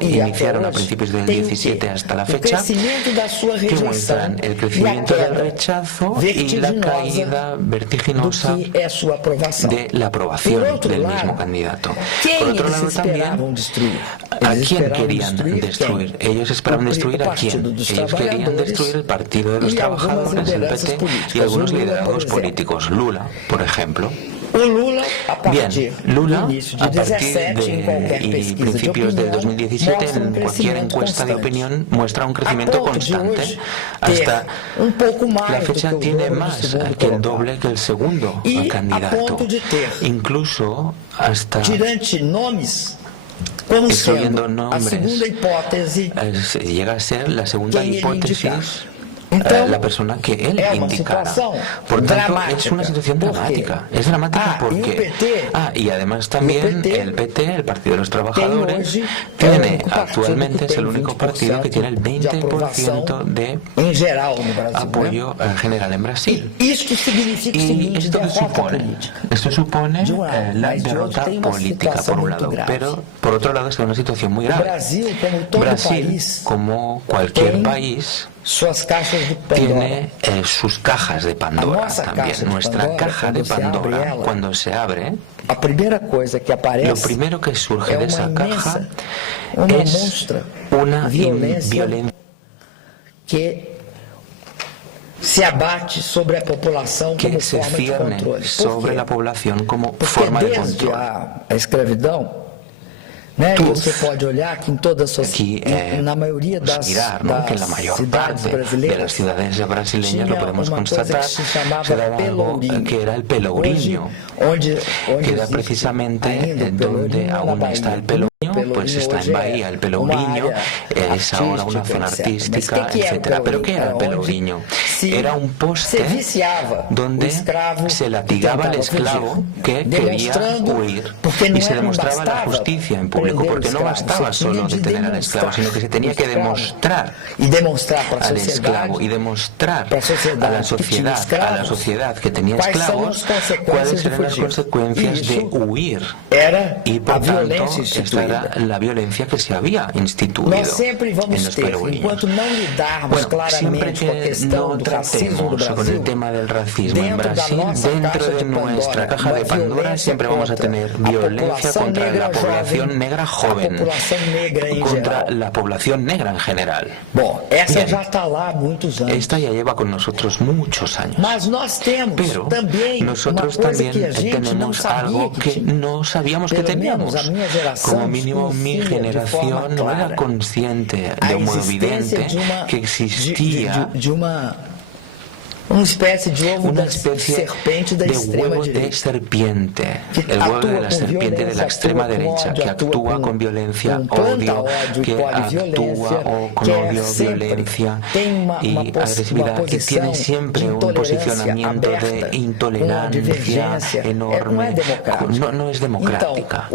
iniciaron a principios del 17 hasta la fecha, que muestran el crecimiento del rechazo y la caída vertiginosa de la aprobación del mismo candidato. Por otro lado también, ¿a quién querían destruir? Ellos esperaban destruir a quién. Ellos querían destruir el Partido de los Trabajadores, el PT, y algunos liderazgos políticos. Lula, por ejemplo. Bien, Lula, a partir de principios del 2017, en cualquier encuesta de opinión, muestra un crecimiento constante. Hasta la fecha tiene más que el doble que el segundo candidato. Incluso hasta excluyendo nombres, llega a ser la segunda hipótesis la persona que él indicara. Por tanto, es una situación dramática. Es dramática porque... y además también el PT, el Partido de los Trabajadores, tiene actualmente, es el único partido que tiene el 20% de apoyo general en Brasil. ¿Y esto qué supone? Esto supone la derrota política, por un lado, pero por otro lado está en una situación muy grave. Brasil, como cualquier país, tiene sus cajas de Pandora también. Nuestra caja de Pandora, cuando se abre, lo primero que surge de esa caja es una violencia que se abate sobre la población como forma de control. Sobre la población como forma de control. A escravidão, você pode olhar que em todas na maioria das que en la mayor parte de las ciudades brasileñas lo podemos constatar, se daba algo que era el pelourinho, que era precisamente donde aún está el pelourinho, pues está en Bahía el pelourinho, es ahora una zona artística, etcétera. Pero ¿qué era el pelourinho? Era un poste donde se latigaba al esclavo que quería huir y se demostraba la justicia en público, porque no bastaba solo detener al esclavo, sino que se tenía que demostrar al esclavo y demostrar a la sociedad que tenía esclavos cuáles eran las consecuencias de huir. Y por tanto, esta era la violencia que se había instituido en los pelourinhos. Bueno, siempre que no tratemos con el tema del racismo en Brasil, dentro de nuestra caja de Pandora siempre vamos a tener violencia contra la población negra joven, contra la población negra en general. Esta ya lleva con nosotros muchos años. Pero nosotros también tenemos algo que no sabíamos que teníamos. Como mínimo mi generación no era consciente de un modo evidente que existía una especie de huevo de serpiente, el huevo de la serpiente de la extrema derecha, que actúa con violencia, odio, que actúa con odio, violencia y agresividad, que tiene siempre un posicionamiento de intolerancia enorme, no es democrática.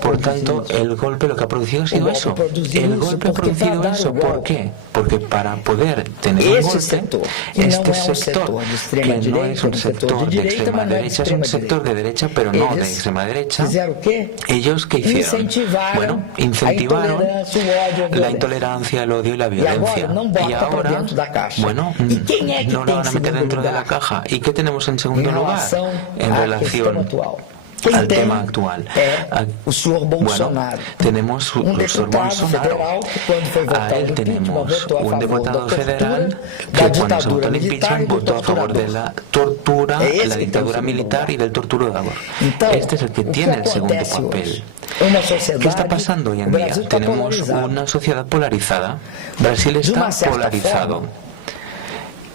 Por tanto, el golpe lo que ha producido ha sido eso. El golpe ha producido eso. ¿Por qué? Porque para poder tener un golpe, este sector, que no es un sector de extrema derecha, es un sector de derecha, pero no de extrema derecha. ¿Ellos qué hicieron? Bueno, incentivaron la intolerancia, el odio y la violencia. Y ahora, bueno, no lo van a meter dentro de la caja. ¿Y qué tenemos en segundo lugar en relación al tema actual? Bueno, tenemos el señor Bolsonaro. A él tenemos un diputado federal que cuando se votó el impeachment votó a favor de la tortura, la dictadura militar y del torturador. Este es el que tiene el segundo papel. ¿Qué está pasando hoy en día? Tenemos una sociedad polarizada. Brasil está polarizado.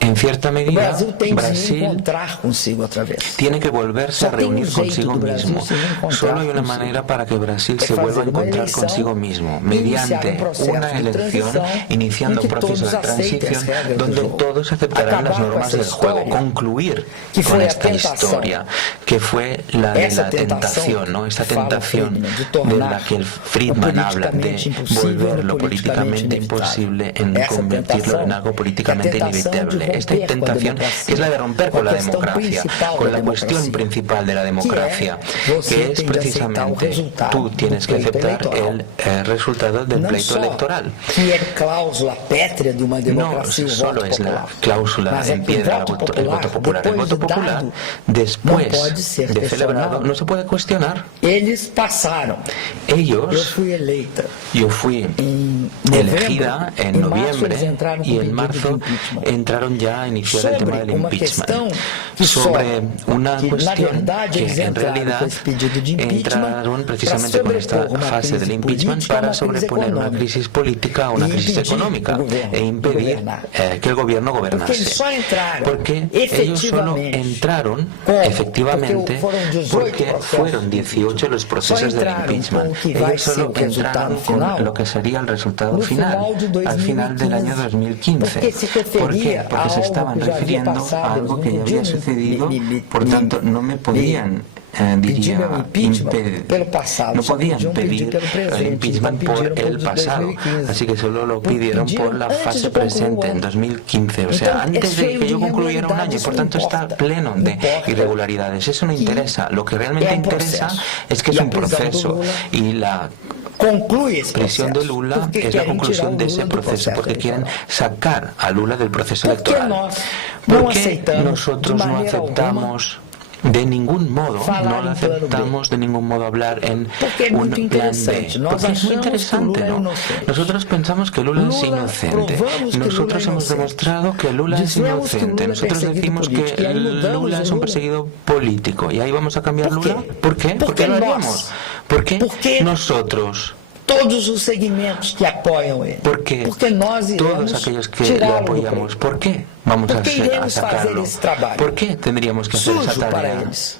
En cierta O medida, Brasil tem que se Brasil encontrar consigo outra vez. tiene que volverse a Só tem reunir jeito consigo do Brasil mismo. se encontrar Solo hay una consigo. manera para que Brasil É se vuelva a fazer uma encontrar eleição consigo mismo, e iniciar mediante processo una de elección, transição iniciando em que un proceso todos de aceitem transición as regras do donde jogo. todos aceptarán Acabar las com normas essa del juego, história concluir que con foi a esta tentação. historia, que fue la de Essa la tentação tentación, ¿no? Esta que fala tentación Friedman, de de tornar la que el o Friedman habla, de politicamente impossível volver no lo políticamente imposible en Essa convertirlo tentação en algo é a políticamente tentação de inevitable. Esta romper com a tentación democracia, es la de romper com a con la questão democracia, principal con da la cuestión democracia, principal de la democracia, você que tem es de aceitar o precisamente resultado tú tienes do que pleito aceptar eleitoral. el resultado del Não pleito só electoral. que é cláusula pétrea de uma No democracia o solo voto es la popular, cláusula mas é en que o piedra voto el voto popular. El depois voto de popular, dado, não después pode ser de celebrado, questionado. no se puede cuestionar. Eles passaram. Eu Ellos, fui eleita yo fui em elegida novembro, en em março eles noviembre entraram com y en pedido de marzo impeachment. entraron ya a iniciar el tema Sobre del uma questão impeachment. que só Sobre una que, na cuestión verdade, eles que en entraram realidad com esse pedido de impeachment entraron para precisamente con esta sobrepor uma fase del crise impeachment política a para uma crise sobreponer una econômica crisis política a una e crisis impedir económica o governo e de impedir governar. que el gobierno Porque gobernase. eles só entraram Porque ellos solo efetivamente. entraron Como? efectivamente Porque foram 18 porque processos. fueron 18 los procesos Só del entraram impeachment. com o que vai Ellos ser solo o resultado entraron final con lo que sería el resultado no final final de al final del año 2015. Porque se ¿Por qué? referia Porque a se algo estaban que já havia refiriendo passado, a algo que ya eles não había podiam sucedido, me- por tanto no me podían diría, pediram impeachment pelo passado, no só podían podiam pedir pedir pelo presente, el impeachment então por pediram el pelo pasado, 2015. así que solo lo Porque pidieron por pediram la antes fase de concluir o presente, en ano. 2015, o Então, sea, antes é de cheio que de yo concluyera un año, irregularidades, por não tanto está importa. pleno de Importa irregularidades. Eso no que interesa, lo que realmente é um interesa proceso. es que es E a un prisão do proceso Lula y la conclui esse prisión processo. de Lula Porque es la querem tirar conclusión o de Lula ese do proceso, porque quieren eleitoral. sacar a Lula del proceso Porque electoral. nós não ¿Por qué aceitamos nosotros de no maneira aceptamos de ningún modo, falar no em plano aceptamos de ningún modo hablar en Porque é un muito plan interessante. B? Nós Porque es muy achamos que interesante, Lula é ¿no? inocente. Nosotros pensamos que Lula es Lula, inocente. provamos que Nosotros Lula é hemos inocente. demostrado que Lula es Dizemos que inocente. Lula é Nosotros perseguido decimos político. que Y ahí mudamos Lula es de un Lula. perseguido político. ¿Y ahí vamos a cambiar ¿Por qué? Lula? ¿Por qué? ¿Por Porque qué lo nós- haríamos? ¿Por qué Porque nosotros? todos os segmentos que apoiam ele. Porque nós iremos todos aquellos que le tirá-lo do apoyamos, poder. ¿por qué vamos Porque a iremos fazer sacarlo? esse trabalho ¿Por qué tendríamos que hacer esa sujo para tarea? eles.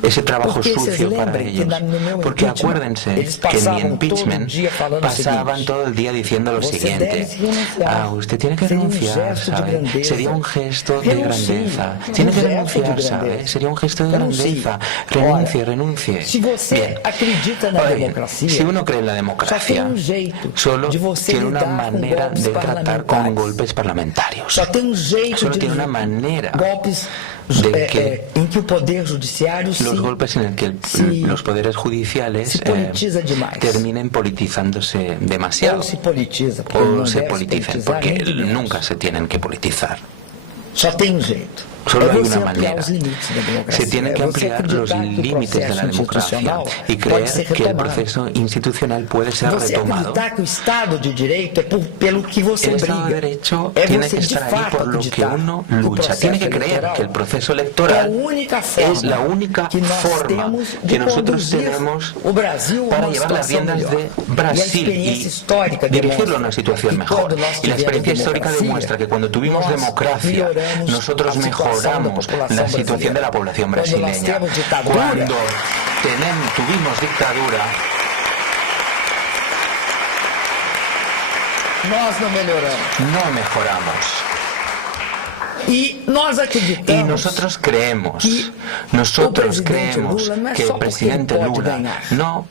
Ese trabajo Porque vocês sucio para lembrem que ellos. no meu Porque impeachment, acuérdense eles que en mi passavam todo impeachment dia falando o pasaban seguinte: todo el día diciendo lo "Você siguiente. deve renunciar. Usted tiene que Sería un renunciar, gesto de ¿sabe? grandeza. Sería un gesto de Renuncie. grandeza. Un Tiene que gesto de renunciar, ¿sabe? grandeza. Sería un gesto de Renuncie. grandeza. Renuncie, Renuncie. Se você Bien. acredita na Ahora bien, democracia, si uno cree en la só tem democracia, jeito solo de você tiene una lidar manera com golpes de tratar con parlamentares. golpes parlamentarios. Só tem jeito Solo de tiene una manera golpes de que em que o poder judiciário los golpes en el que los poderes judiciales se politiza demais. terminen politizándose demasiado ou se politiza, porque o não se deve politicen, politizar porque nem de menos. nunca se tienen que politizar. Só tem um jeito. Solo hay você una ampliar manera. os limites da democracia. Se tienen que É você ampliar los acreditar que o límites de la processo democracia institucional y pode creer ser que el retomado. proceso institucional puede ser Você retomado. acreditar que o Estado de Direito é pelo que você El Estado de briga. Derecho É tiene você que de estar ahí fato por lo que acreditar uno que o lucha. processo Tiene que creer eleitoral que el proceso é a electoral única forma es la única que nós forma temos de que nosotros conduzir tenemos o Brasil a para uma llevar las situação riendas melhor. de E a Brasil experiência y histórica dirigirlo a una demonstra situación que mejor. quando nós Y la experiencia tivemos histórica democracia, demuestra que cuando tuvimos nós democracia, melhoramos nosotros a situação da mejoramos população la situación de la población Quando nós brasileña. temos ditadura, Cuando tuvimos dictadura, nós não melhoramos. no mejoramos. E nós acreditamos Y nosotros creemos, que nosotros o presidente creemos Lula no es que só el porque presidente ele pode Lula ganhar. no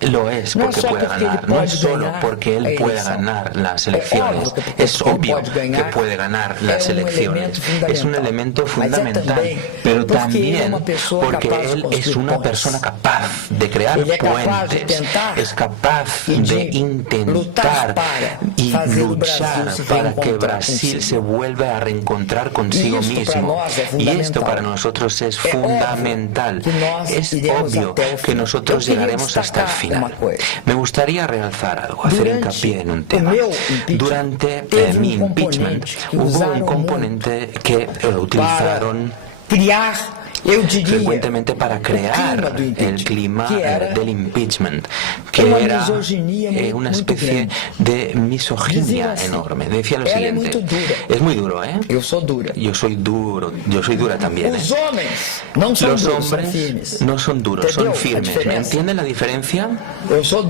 lo es No es porque só puede porque ganar, ele no pode es solo ganhar porque él a puede eleição. ganar las É elecciones, óbvio que porque es ele obvio pode que ganhar, puede ganar é las elemento elecciones, es un elemento Mas é fundamental, também pero porque ele é también uma pessoa porque capaz de él es construir una pontes. persona capaz de crear Ele é capaz de puentes, tentar es capaz e de de lutar intentar para y fazer o luchar Brasil se para que reencontrar Brasil consigo. se vuelva a reencontrar consigo Isto para mismo. nós é Y fundamental. esto para nosotros es É fundamental. óbvio que nós Es iremos obvio até o que fim. nosotros Eu queria llegaremos hasta el destacar final. uma coisa. Me gustaría realzar algo, hacer Durante hincapié en un o tema. meu impeachment, Durante teve mi um impeachment componente que hubo un usaram componente que utilizaron criar frecuentemente para crear el clima del impeachment, que era una especie de misoginia enorme. Decía lo siguiente: es muy duro, ¿eh? Yo soy dura también. Los hombres no son duros, son firmes. ¿Me entienden la diferencia? Yo soy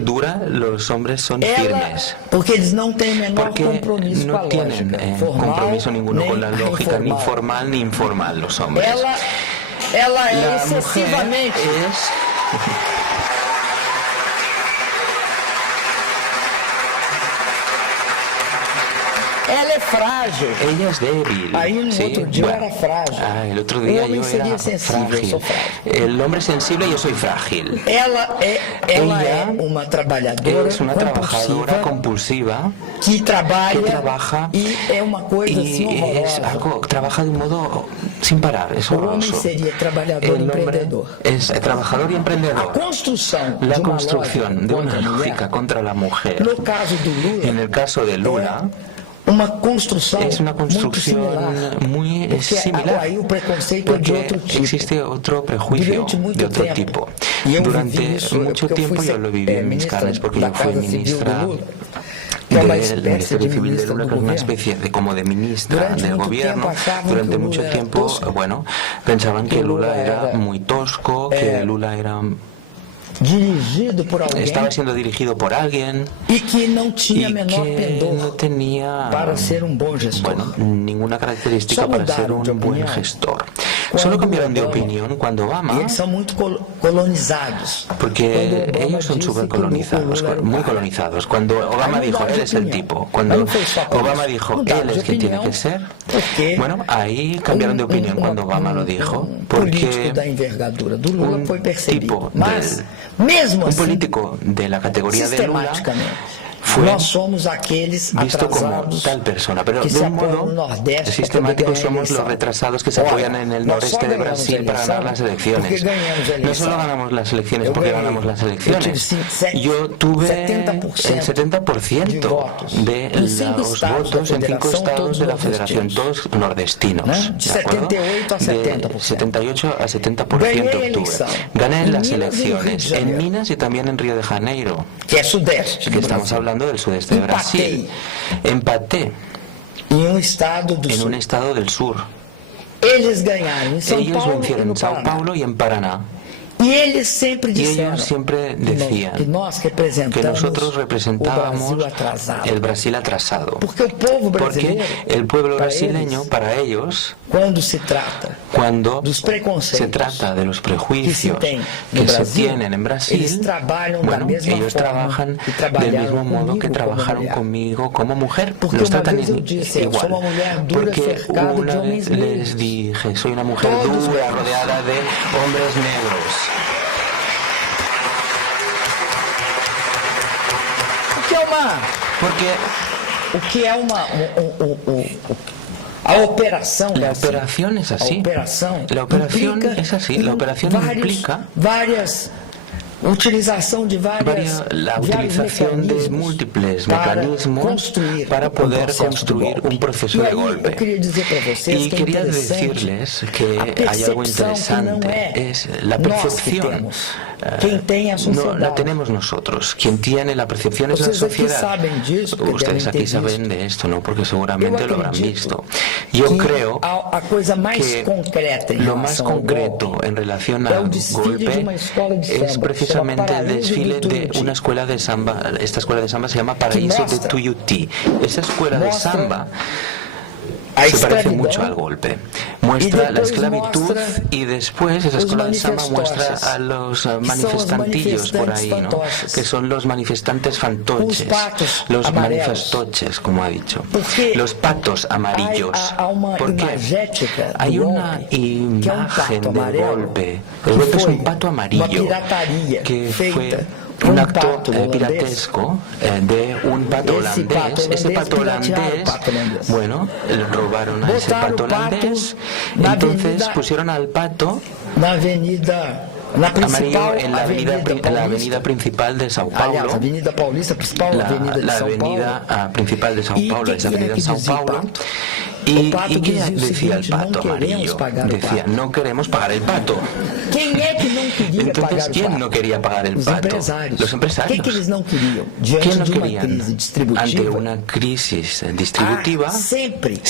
dura, los hombres son firmes. Porque no tienen compromiso ninguno con la lógica, ni formal ni informal, los hombres. La mujer Ela é frágil. Ella es débil. Aí no outro dia eu era frágil. El otro día yo era sensível, eu sou frágil. El hombre es sensible y yo soy frágil. Ela é uma trabalhadora es una trabajadora compulsiva que trabaja e é uma coisa assim horrorosa. Trabaja de un modo sin parar, es horroroso. O homem seria trabalhador e empreendedor. Es trabajador y emprendedor. La construcción de una lógica contra la mujer. No caso do Lula, en el caso de Lula, es una construcción muy similar, porque existe otro prejuicio de otro tipo. Durante mucho tiempo yo lo viví en mis carnes, porque yo fui ministra del Ministerio Civil de Lula, que es una especie de como de ministra del gobierno. Durante mucho tiempo, pensaban que Lula era muy tosco, que Lula era estaba siendo dirigido por alguien y que no tenía para ser un buen gestor. Ninguna característica para ser un buen gestor. Solo cambiaron de opinión cuando Obama, son muy colonizados, porque ellos son súper colonizados, muy colonizados. Cuando Obama dijo, él es el tipo, cuando Obama dijo, él es quien tiene que ser, ahí cambiaron de opinión cuando Obama lo dijo, porque un tipo un político de la categoría de Lula fue visto como tal persona, pero de un modo sistemático somos los retrasados que se apoyan en el noreste de Brasil para ganar las elecciones. No solo ganamos las elecciones porque ganamos las elecciones. Yo tuve el 70% de los votos en 5 estados de la federación, todos nordestinos, ¿de acuerdo? De 78 a 70% obtuve. Gané las elecciones en Minas y también en Río de Janeiro, que es sudeste, que estamos hablando del sudeste de Brasil. Empaté en un estado del sur. Ellos vencieron en Sao Paulo y en Paraná. Y ellos siempre decían que nosotros representábamos el Brasil atrasado. Porque el pueblo brasileño, para ellos, cuando se trata de los prejuicios que se tienen en Brasil, ellos trabajan del mismo modo que trabajaron conmigo como mujer. Nos tratan igual. Porque una vez les dije, soy una mujer dura, rodeada de hombres negros. Porque la operación es así. La operación es así. La operación implica la utilización de múltiples mecanismos para poder construir un proceso de golpe. Y quería decirles que hay algo interesante, es la percepción. No la tenemos nosotros. Quien tiene la percepción es la sociedad. Ustedes aquí saben de esto, ¿no? Porque seguramente lo habrán visto. Yo creo que lo más concreto en relación al golpe es precisamente el desfile de una escuela de samba. Esta escuela de samba se llama Paraíso de Tuiuti. Esa escuela de samba se parece mucho al golpe. Muestra la esclavitud y después esa escuela de samba muestra a los manifestantillos por ahí, ¿no? Que son los manifestantes fantoches, los manifestoches, como ha dicho. Los patos amarillos. Porque hay una imagen del golpe. El golpe es un pato amarillo que fue un acto piratesco de un pato holandés. Ese pato holandés, le robaron a ese pato holandés, entonces pusieron al pato amarillo en la avenida principal de Sao Paulo. La avenida principal de Sao Paulo es la avenida Sao Paulo. ¿Y qué decía el pato amarillo? Decía, no queremos pagar el pato. Entonces, ¿quién no quería pagar el pato? Los empresarios. ¿Qué no querían? Ante una crisis distributiva, siempre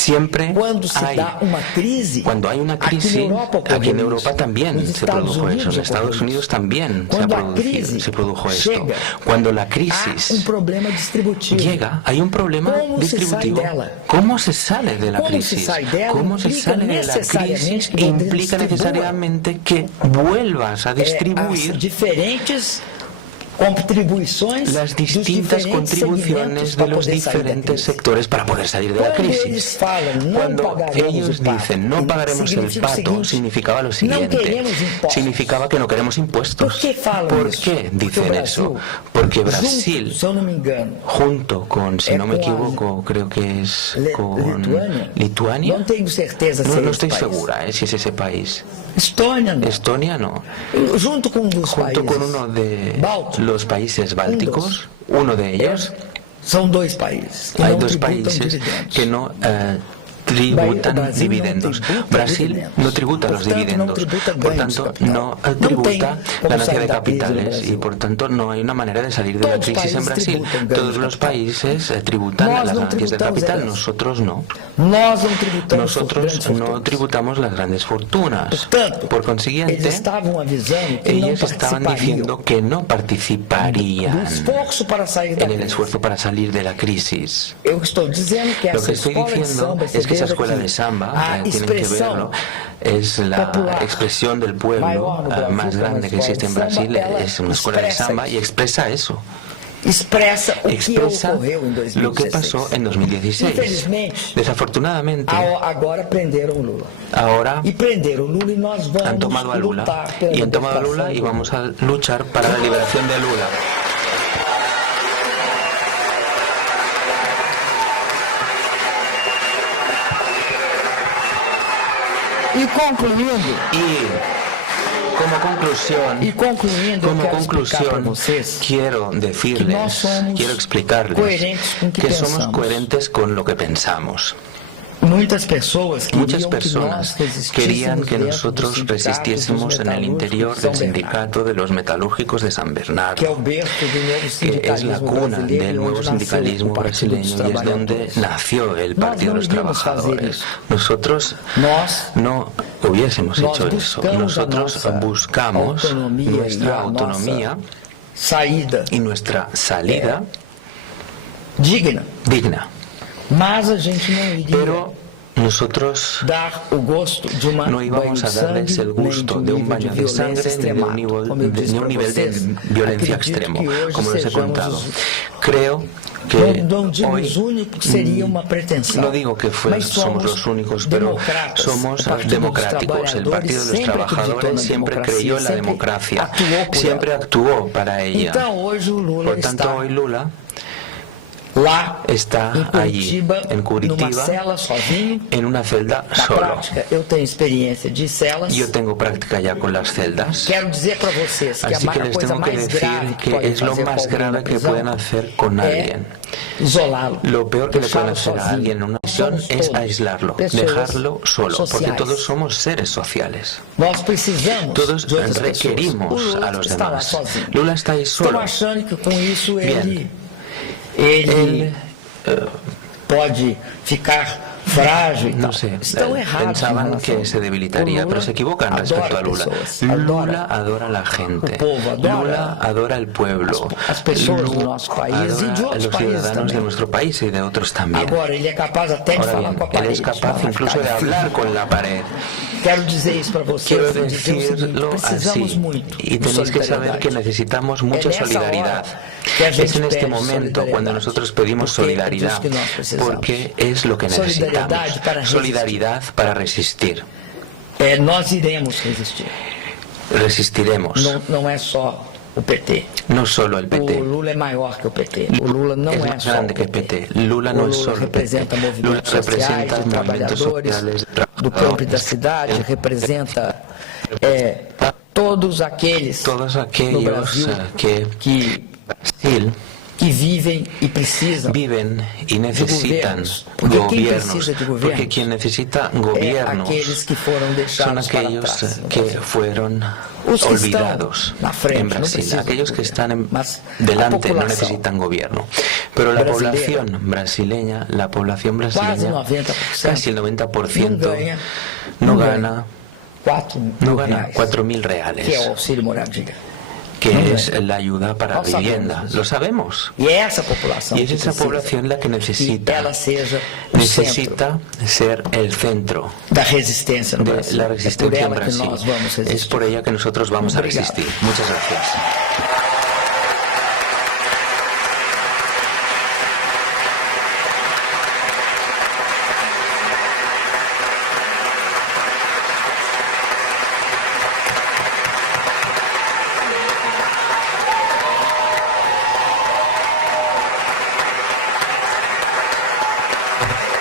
cuando hay una crisis, aquí en Europa también se produjo eso, en Estados Unidos también se produjo esto. Cuando la crisis llega, hay un problema distributivo. ¿Cómo se sale de la crisis? ¿Cómo se sale de la crisis? Implica necesariamente que vuelvas a distribuir las distintas contribuciones de los diferentes sectores para poder salir de la crisis. Cuando ellos dicen no pagaremos el pato, significaba lo siguiente, significaba que no queremos impuestos. ¿Por qué dicen eso? Porque Brasil, junto con, si no me equivoco, creo que es con Lituania, no estoy segura si es ese país. Estonia no. Junto con uno de los países bálticos, uno de ellos. Hay dos países que no tributan dividendos. Brasil no tributa los dividendos, por tanto no tributa ganancia de capitales y por tanto no hay una manera de salir de la crisis en Brasil. Todos los países tributan las ganancias de capital, nosotros no. Nosotros no tributamos las grandes fortunas. Por consiguiente, ellos estaban diciendo que no participarían en el esfuerzo para salir de la crisis. Lo que estoy diciendo es que esa escuela de samba, tienen que verlo, es la expresión del pueblo más grande que existe en Brasil, es una escuela de samba y expresa eso. Expresa lo que pasó en 2016. Desafortunadamente, ahora han tomado a Lula y vamos a luchar para la liberación de Lula. Y como conclusión, quiero decirles, quiero explicarles que somos coherentes con lo que pensamos. Muchas personas querían que nosotros resistiésemos en el interior del sindicato de los metalúrgicos de San Bernardo, que es la cuna del nuevo sindicalismo brasileño y es donde nació el Partido de los Trabajadores. Nosotros no hubiésemos hecho eso. Nosotros buscamos nuestra autonomía y nuestra salida digna. Pero nosotros no íbamos a darles el gusto de un baño de sangre ni de un nivel de violencia extremo, como les he contado. Creo que hoy, no digo que somos los únicos, pero somos democráticos. El Partido de los Trabajadores siempre creyó en la democracia, siempre actuó para ella. Por tanto, hoy Lula está allí, en Curitiba, en una celda solo. Yo tengo práctica ya con las celdas. Así que les tengo que decir que es lo más grave que pueden hacer con alguien. Lo peor que le pueden hacer a alguien en una prisión es aislarlo, dejarlo solo, porque todos somos seres sociales. Todos requerimos a los demás. Lula está ahí solo. Bien. Él pode ficar frágil. No sé, pensaban que se debilitaría, pero se equivocan respecto a Lula. Lula adora a la gente, Lula adora al pueblo, Lula adora a los ciudadanos de nuestro país y de otros también. Ahora bien, él es capaz incluso de hablar con la pared. Quiero decirlo así, y tenéis que saber que necesitamos mucha solidaridad. Es en este momento cuando nosotros pedimos solidaridad, porque es lo que necesitamos. Solidaridad para resistir. Nós iremos resistir. Resistiremos. Não é só o PT. No solo el PT. O Lula é maior que o PT. O Lula não es é más só grande que el PT. Lula no es solo el PT. Lula representa movimientos sociales do campo e da cidade, representa todos aqueles que Brasil que viven y precisan y necesitan gobiernos, porque quien necesita gobiernos son aquellos que fueron olvidados en Brasil. Aquellos que están delante no necesitan gobierno, pero la población brasileña, casi el 90% no gana 4.000 reales, que es la ayuda para vivienda. Lo sabemos. Y es esa población la que necesita ser el centro de la resistencia en Brasil. Es por ella que nosotros vamos a resistir. Muchas gracias.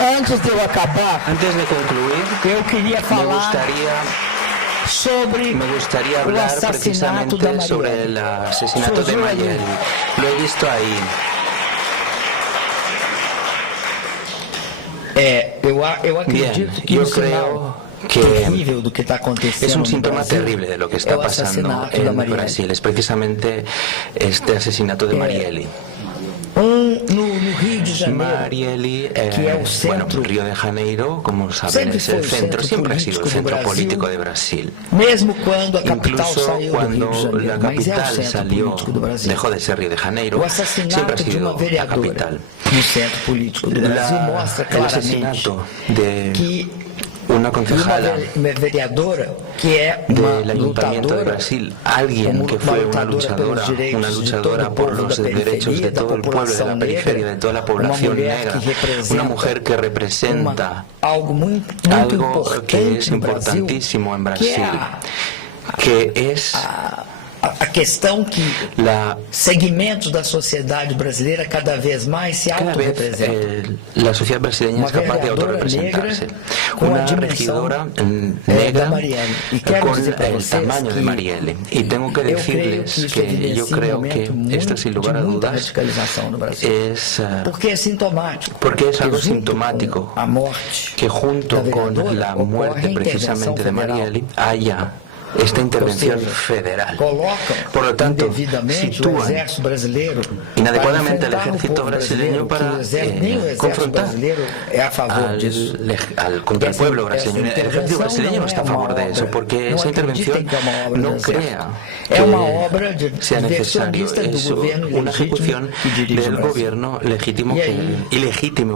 Antes de eu acabar, antes de concluir, eu queria falar me gustaría hablar precisamente sobre el asesinato de Marielle. Lo he visto ahí. Eu acredito que yo creo que es un síntoma Brasil, terrible de lo que está pasando en Brasil. Es precisamente este asesinato de Marielle. No Rio de Janeiro, Marielle, bueno, Río de Janeiro, como saben, es el centro, siempre ha sido el centro político de Brasil. Incluso cuando la capital salió, dejó de ser Río de Janeiro, siempre ha sido la capital. El asesinato de una concejala del Ayuntamiento de Brasil, alguien que fue una luchadora por los derechos de todo el pueblo, de la periferia, de toda la población negra, una mujer que representa algo que es importantísimo en Brasil, que es a questão que segmentos da sociedade brasileira cada vez mais se autorrepresentam. La sociedad brasileña es capaz de autorrepresentarse. Una regidora negra con el tamaño de Marielle. Y tengo que decirles que yo creo que esto, sin lugar a dudas, porque es algo sintomático que junto con la muerte precisamente de Marielle haya esta intervención federal. Por lo tanto, sitúan inadecuadamente al ejército brasileño para confrontar contra el pueblo brasileño. El ejército brasileño no está a favor de eso, porque esa intervención no crea que sea necesario. Es una ejecución del gobierno ilegítimo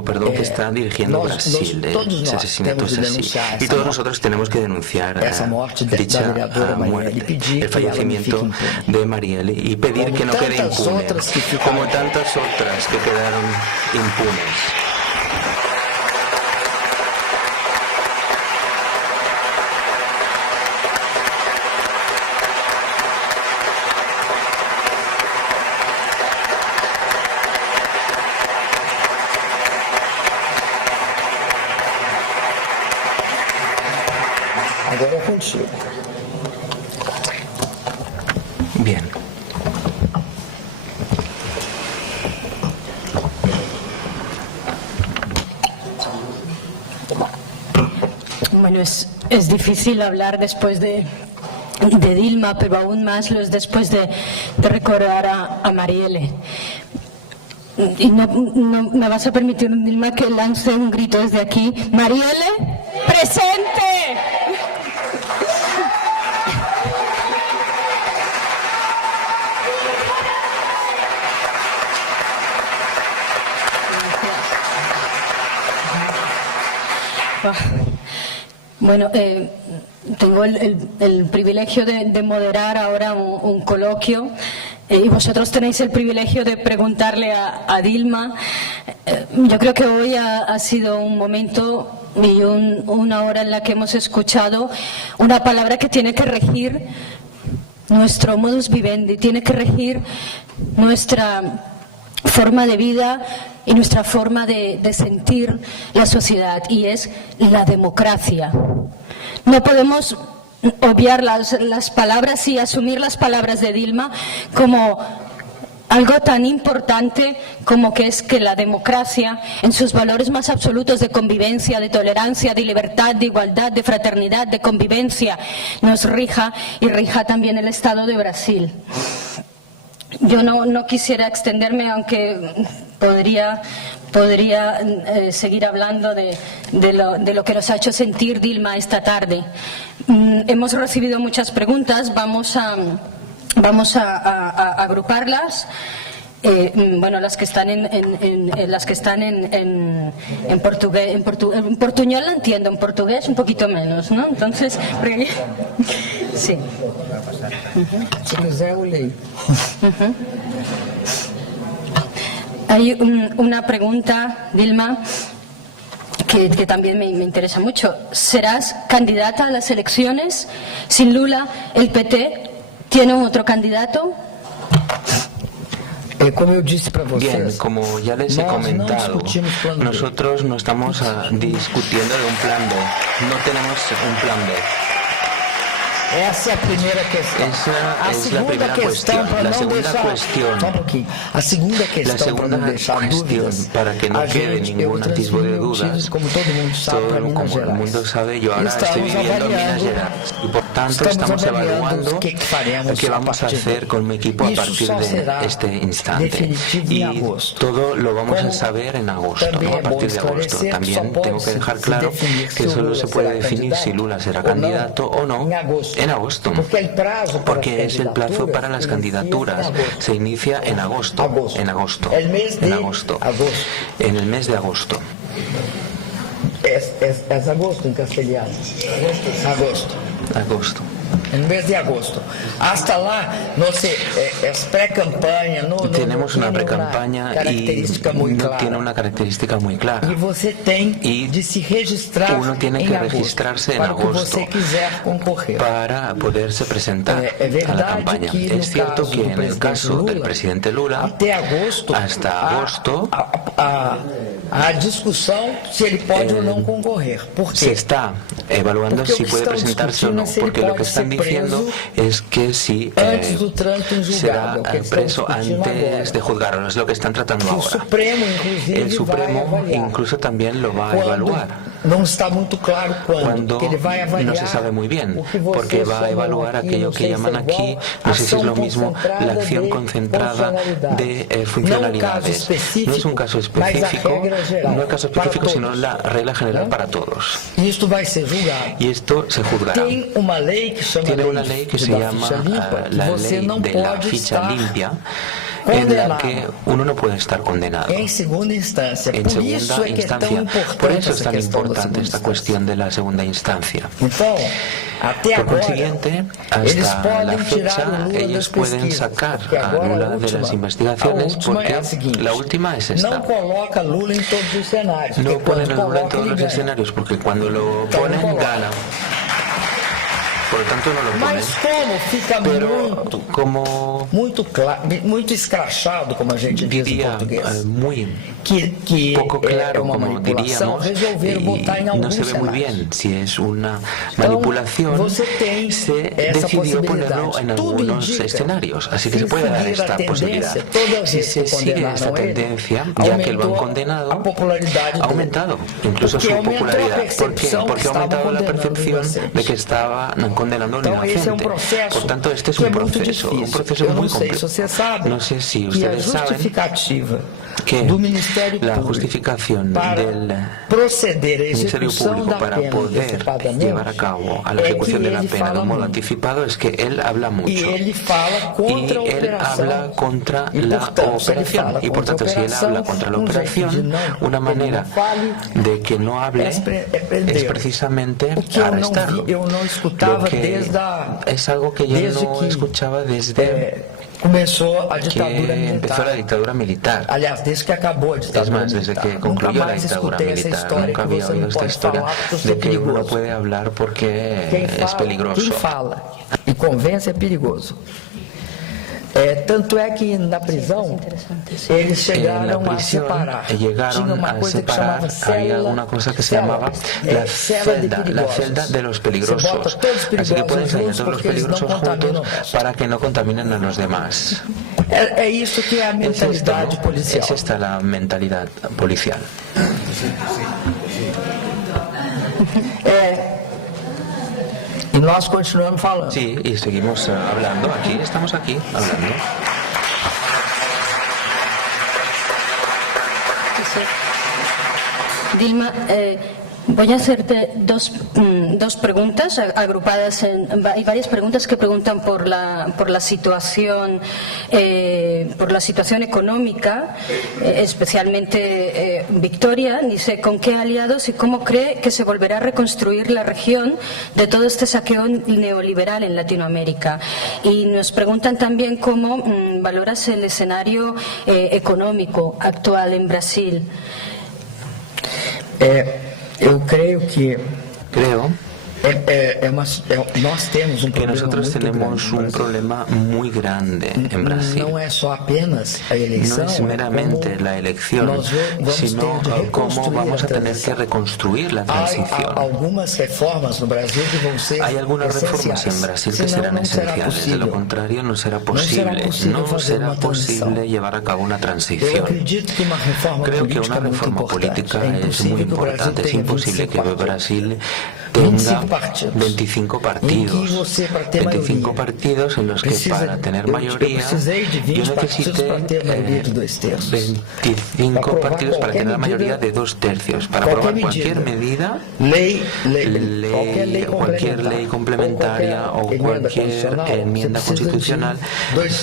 que está dirigiendo Brasil. Ese asesinato es así. Y todos nosotros tenemos que denunciar dicha muerte, el fallecimiento de Marielle, y pedir que no quede impune, como tantas otras que quedaron impunes. Agora é contigo. Bien. Bueno, es difícil hablar después de Dilma, pero aún más lo es después de recordar a Marielle. Y no me vas a permitir, Dilma, que lance un grito desde aquí. ¡Marielle, presente! Bueno, tengo el privilegio de moderar ahora un coloquio y vosotros tenéis el privilegio de preguntarle a Dilma. Yo creo que hoy ha sido un momento y una hora en la que hemos escuchado una palabra que tiene que regir nuestro modus vivendi, tiene que regir nuestra forma de vida y nuestra forma de sentir la sociedad, y es la democracia. No podemos obviar las palabras y asumir las palabras de Dilma como algo tan importante como que es que la democracia, en sus valores más absolutos de convivencia, de tolerancia, de libertad, de igualdad, de fraternidad, de convivencia, nos rija y rija también el Estado de Brasil. Yo no quisiera extenderme, aunque podría seguir hablando de lo que nos ha hecho sentir Dilma esta tarde. Hemos recibido muchas preguntas, vamos a agruparlas. Bueno, las que están en portugués, en portuñol la entiendo, en portugués un poquito menos, ¿no? Entonces, sí. Si quiser, eu leio. Hay una pregunta, Dilma, que también me interesa mucho. ¿Serás candidata a las elecciones? Sin Lula, ¿el PT tiene otro candidato? Como eu disse para vocês, bien, como ya les he comentado, nosotros no estamos discutiendo de un plan B, no tenemos un plan B. Essa é a primeira questão. Esa es la primera cuestión. La segunda cuestión, a segunda questão para não deixar dúvidas, para que no quede ningún atisbo de dudas, como todo mundo sabe, para Minas como el Gerais. mundo sabe, yo ahora estoy viviendo en Minas Gerais y por tanto estamos evaluando qué vamos a hacer con mi equipo a partir de este instante, y todo lo vamos a saber en agosto, ¿no? A partir de agosto. También tengo que dejar claro que solo se puede definir si Lula será candidato o no en agosto, porque es el plazo para las candidaturas. Se inicia en agosto, en el mes de agosto. Es agosto en castellano. Agosto. En el mes de agosto. Hasta lá, no sé, es pre-campaña. Tenemos una pre-campaña y no tiene una característica muy clara. Y você tem de se registrar uno tiene que registrarse en agosto para poderse presentar a la campaña. Es cierto que en el caso del presidente Lula, hasta agosto, a discusión si él puede o no concorrer. ¿Por qué? Se está evaluando si puede presentarse o no, porque lo que están diciendo es que si será preso antes de juzgarlo, es lo que están tratando ahora. El Supremo incluso también lo va a evaluar. No está muy claro cuándo, no se sabe muy bien, porque va a evaluar aquello que llaman aquí, no sé si es lo mismo, la acción concentrada de funcionalidades. No es un caso específico, no el caso específico, sino la regla general para todos. Y esto va a ser juzgado. Y esto se juzgará. Tiene una ley que se llama la ley de la ficha limpia, en la que uno no puede estar condenado. En segunda instancia. En segunda instancia. Por eso es tan importante esta cuestión de la segunda instancia. Por consiguiente, hasta la fecha, ellos pueden sacar a Lula de las investigaciones, porque la última es esta. No ponen a Lula en todos los escenarios, porque cuando lo ponen, gana. Por lo tanto no lo ponen. Pero como muito escrachado, como a gente diz em português, muy que poco claro, como diríamos, y no se ve muy bien si es una manipulación, se decidió ponerlo en algunos escenarios, así que se puede dar esta posibilidad. Si se sigue esta tendencia, ya que lo han condenado, ha aumentado incluso su popularidad. ¿Por qué? Porque ha aumentado la percepción de que estaba condenando a un inocente. Por tanto, este es un proceso muy complejo. No sé si ustedes saben que la justificación del Ministerio Público para poder llevar a cabo a la ejecución de la pena de un modo anticipado es que él habla mucho. Y él habla contra la operación. Y por tanto, si él habla contra la operación, una manera de que no hable es precisamente arrestarlo. Lo que es algo que yo no escuchaba desde que empezó la dictadura militar. Aliás, desde que acabó a dictadura es más, desde que concluyó la dictadura militar, nunca había oído esta historia de que uno no puede hablar porque es peligroso. Quem fala e convence é perigoso. Tanto é que na prisão eles chegaram a separar. Tinha uma coisa que chamava había una cosa que se llamaba la celda de los peligrosos. Así que pueden salir todos los peligrosos juntos para que no contaminen a los demás. É isso que é a mentalidade policial. Es esta la mentalidad policial. E nós continuamos falando. Sí, y seguimos hablando aquí, estamos aquí hablando. Dilma, voy a hacerte dos preguntas agrupadas hay varias preguntas que preguntan por la situación económica, especialmente Victoria. Dice, ¿con qué aliados y cómo cree que se volverá a reconstruir la región de todo este saqueo neoliberal en Latinoamérica? Y nos preguntan también cómo valoras el escenario económico actual en Brasil. Eu creio que nós temos que nosotros tenemos un problema muy grande en Brasil. Não é só apenas a eleição, no es meramente la elección, sino cómo vamos a tener que reconstruir la transición. Hay algunas reformas en Brasil que serán esenciales, de lo contrario no será posible llevar a cabo una transición. Creo que una reforma política es muy importante. Es imposible que Brasil tenga 25 partidos. 25 partidos en los que para tener mayoría yo necesite 25 partidos para tener la mayoría de 2/3. Para aprobar cualquier medida, cualquier ley complementaria o cualquier enmienda constitucional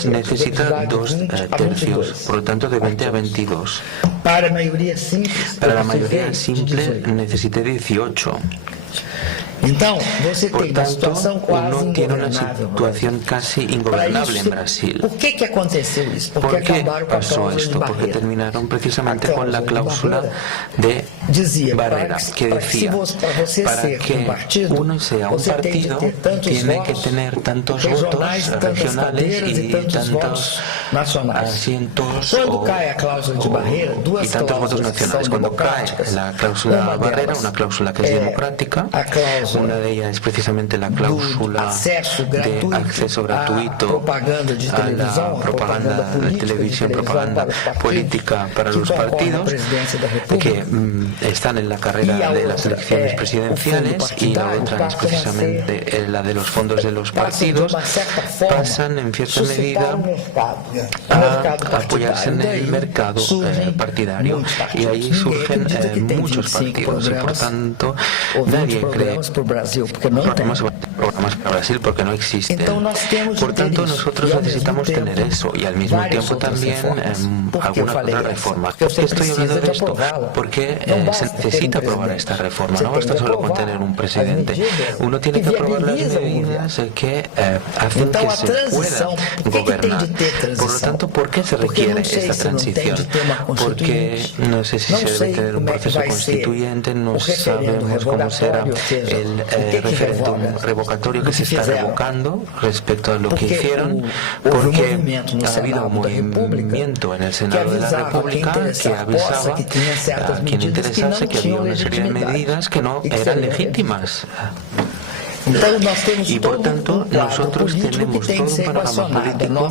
necesita 2/3. Por lo tanto, de 20 a 22. Para la mayoría simple necesite 18. Por tanto, uno tiene una situación casi ingobernable en Brasil. ¿Por qué pasó esto? Porque terminaron precisamente con la cláusula de barrera, que decía, para que uno sea un partido, tiene que tener tantos votos regionales y tantos asientos y tantos votos nacionales. Cuando cae la cláusula barrera, una cláusula que es democrática, una de ellas es precisamente la cláusula de acceso gratuito a la propaganda de televisión, propaganda política para los partidos que están en la carrera de las elecciones presidenciales, y la otra es precisamente la de los fondos de los partidos. Pasan en cierta medida a apoyarse en el mercado partidario, y ahí surgen muchos partidos, y por tanto nadie cree programas para Brasil porque no existen. Por tanto, nosotros necesitamos tener eso, y al mismo tiempo también alguna otra reforma. ¿Por qué estoy hablando de esto? Porque se necesita aprobar esta reforma. No basta solo con tener un presidente. Uno tiene que aprobar las medidas que hacen que se pueda gobernar. Por lo tanto, ¿por qué se requiere esta transición? Porque no sé si se debe tener un proceso constituyente, no sabemos cómo será el referéndum revocatorio que se está revocando respecto a lo que hicieron, porque ha habido un movimiento en el Senado de la República que avisaba a quien interesase que había una serie de medidas que no eran legítimas. Y por tanto, nosotros tenemos todo un panorama político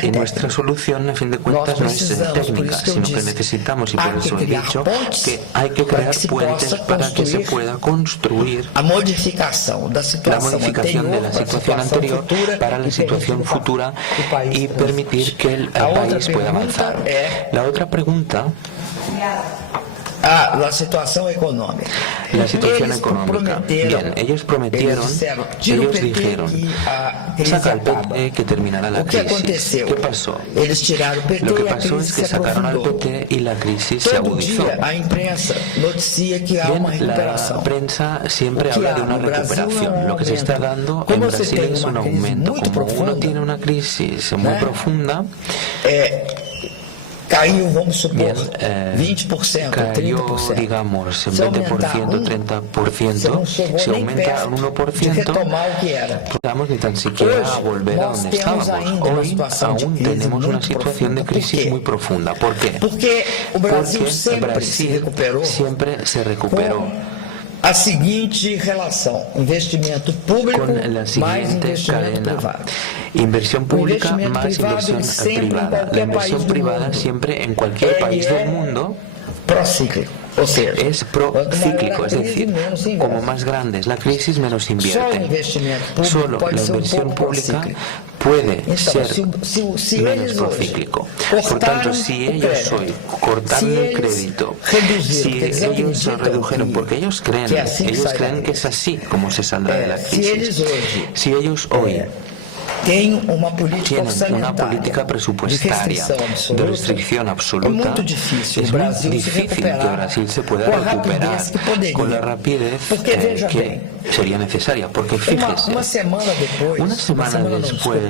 que nuestra solución, a fin de cuentas, no es técnica, sino que necesitamos, y por eso he dicho que hay que crear puentes para que se pueda construir la modificación de la situación anterior para la situación futura y permitir que el país pueda avanzar. La otra pregunta... la situación económica. La situación económica. Bien, ellos prometieron, ellos dijeron, saca al PT que terminará la crisis. ¿Qué pasó? Lo que pasó es que sacaron al PT y la crisis se agudizó. Bien, la prensa siempre habla de una recuperación. Lo que se está dando en Brasil es un aumento. Como uno tiene una crisis muy profunda, cayó, vamos supor, bien, 20%, cayó, 30%. Digamos, en 20%, 30%, se aumenta al 1%, digamos, ni tan siquiera a volver a donde estábamos. Hoy aún tenemos una situación de crisis muy profunda. ¿Por qué? Porque Brasil siempre se recuperó a seguinte relação: investimento público con la mais siguiente investimento cadena: privado. inversión pública Investimento más privado, inversión siempre en privada. La cualquier inversión país del privada mundo. siempre en cualquier país del mundo Procíclico, ou seja, es quanto maior procíclico, a es crise, decir, menos se como investe. más grande es la crisis, menos Só o invierte. investimento público Solo pode la ser inversión pouco pública procíclico. puede Então, ser se menos eles hoje procíclico. Por tanto, cortaram si o ellos crédito, hoy cortaron si el eles crédito, reduziram, si porque eles ellos acreditam redujeron, que- porque ellos creen que assim que sai da que es así como se saldrá de la si crisis. eles hoje Si ellos hoy tem uma política tienen una orçamentária política presupuestaria de de restricción é absoluta, muito difícil o es muy Brasil se difícil que recuperar Brasil se pueda com a recuperar rapidez que poderia. con la rapidez Porque, veja que bem, sería necesaria. Porque fíjese, uma semana depois, una semana después,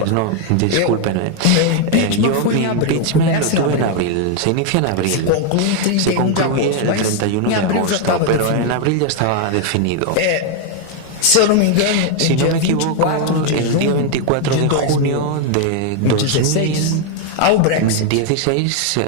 discúlpenme, meu impeachment yo foi mi em abril, impeachment lo começa em tuve en abril. abril, se inicia en abril, Se conclui em 31 se concluye de agosto, el mas 31 em de abril já agosto, estava pero definido. en abril ya estaba definido. Se eu não me engano, Si em no dia me equivoco, 24 de el día junho 24 de junio de 2016, há o Brexit. 2016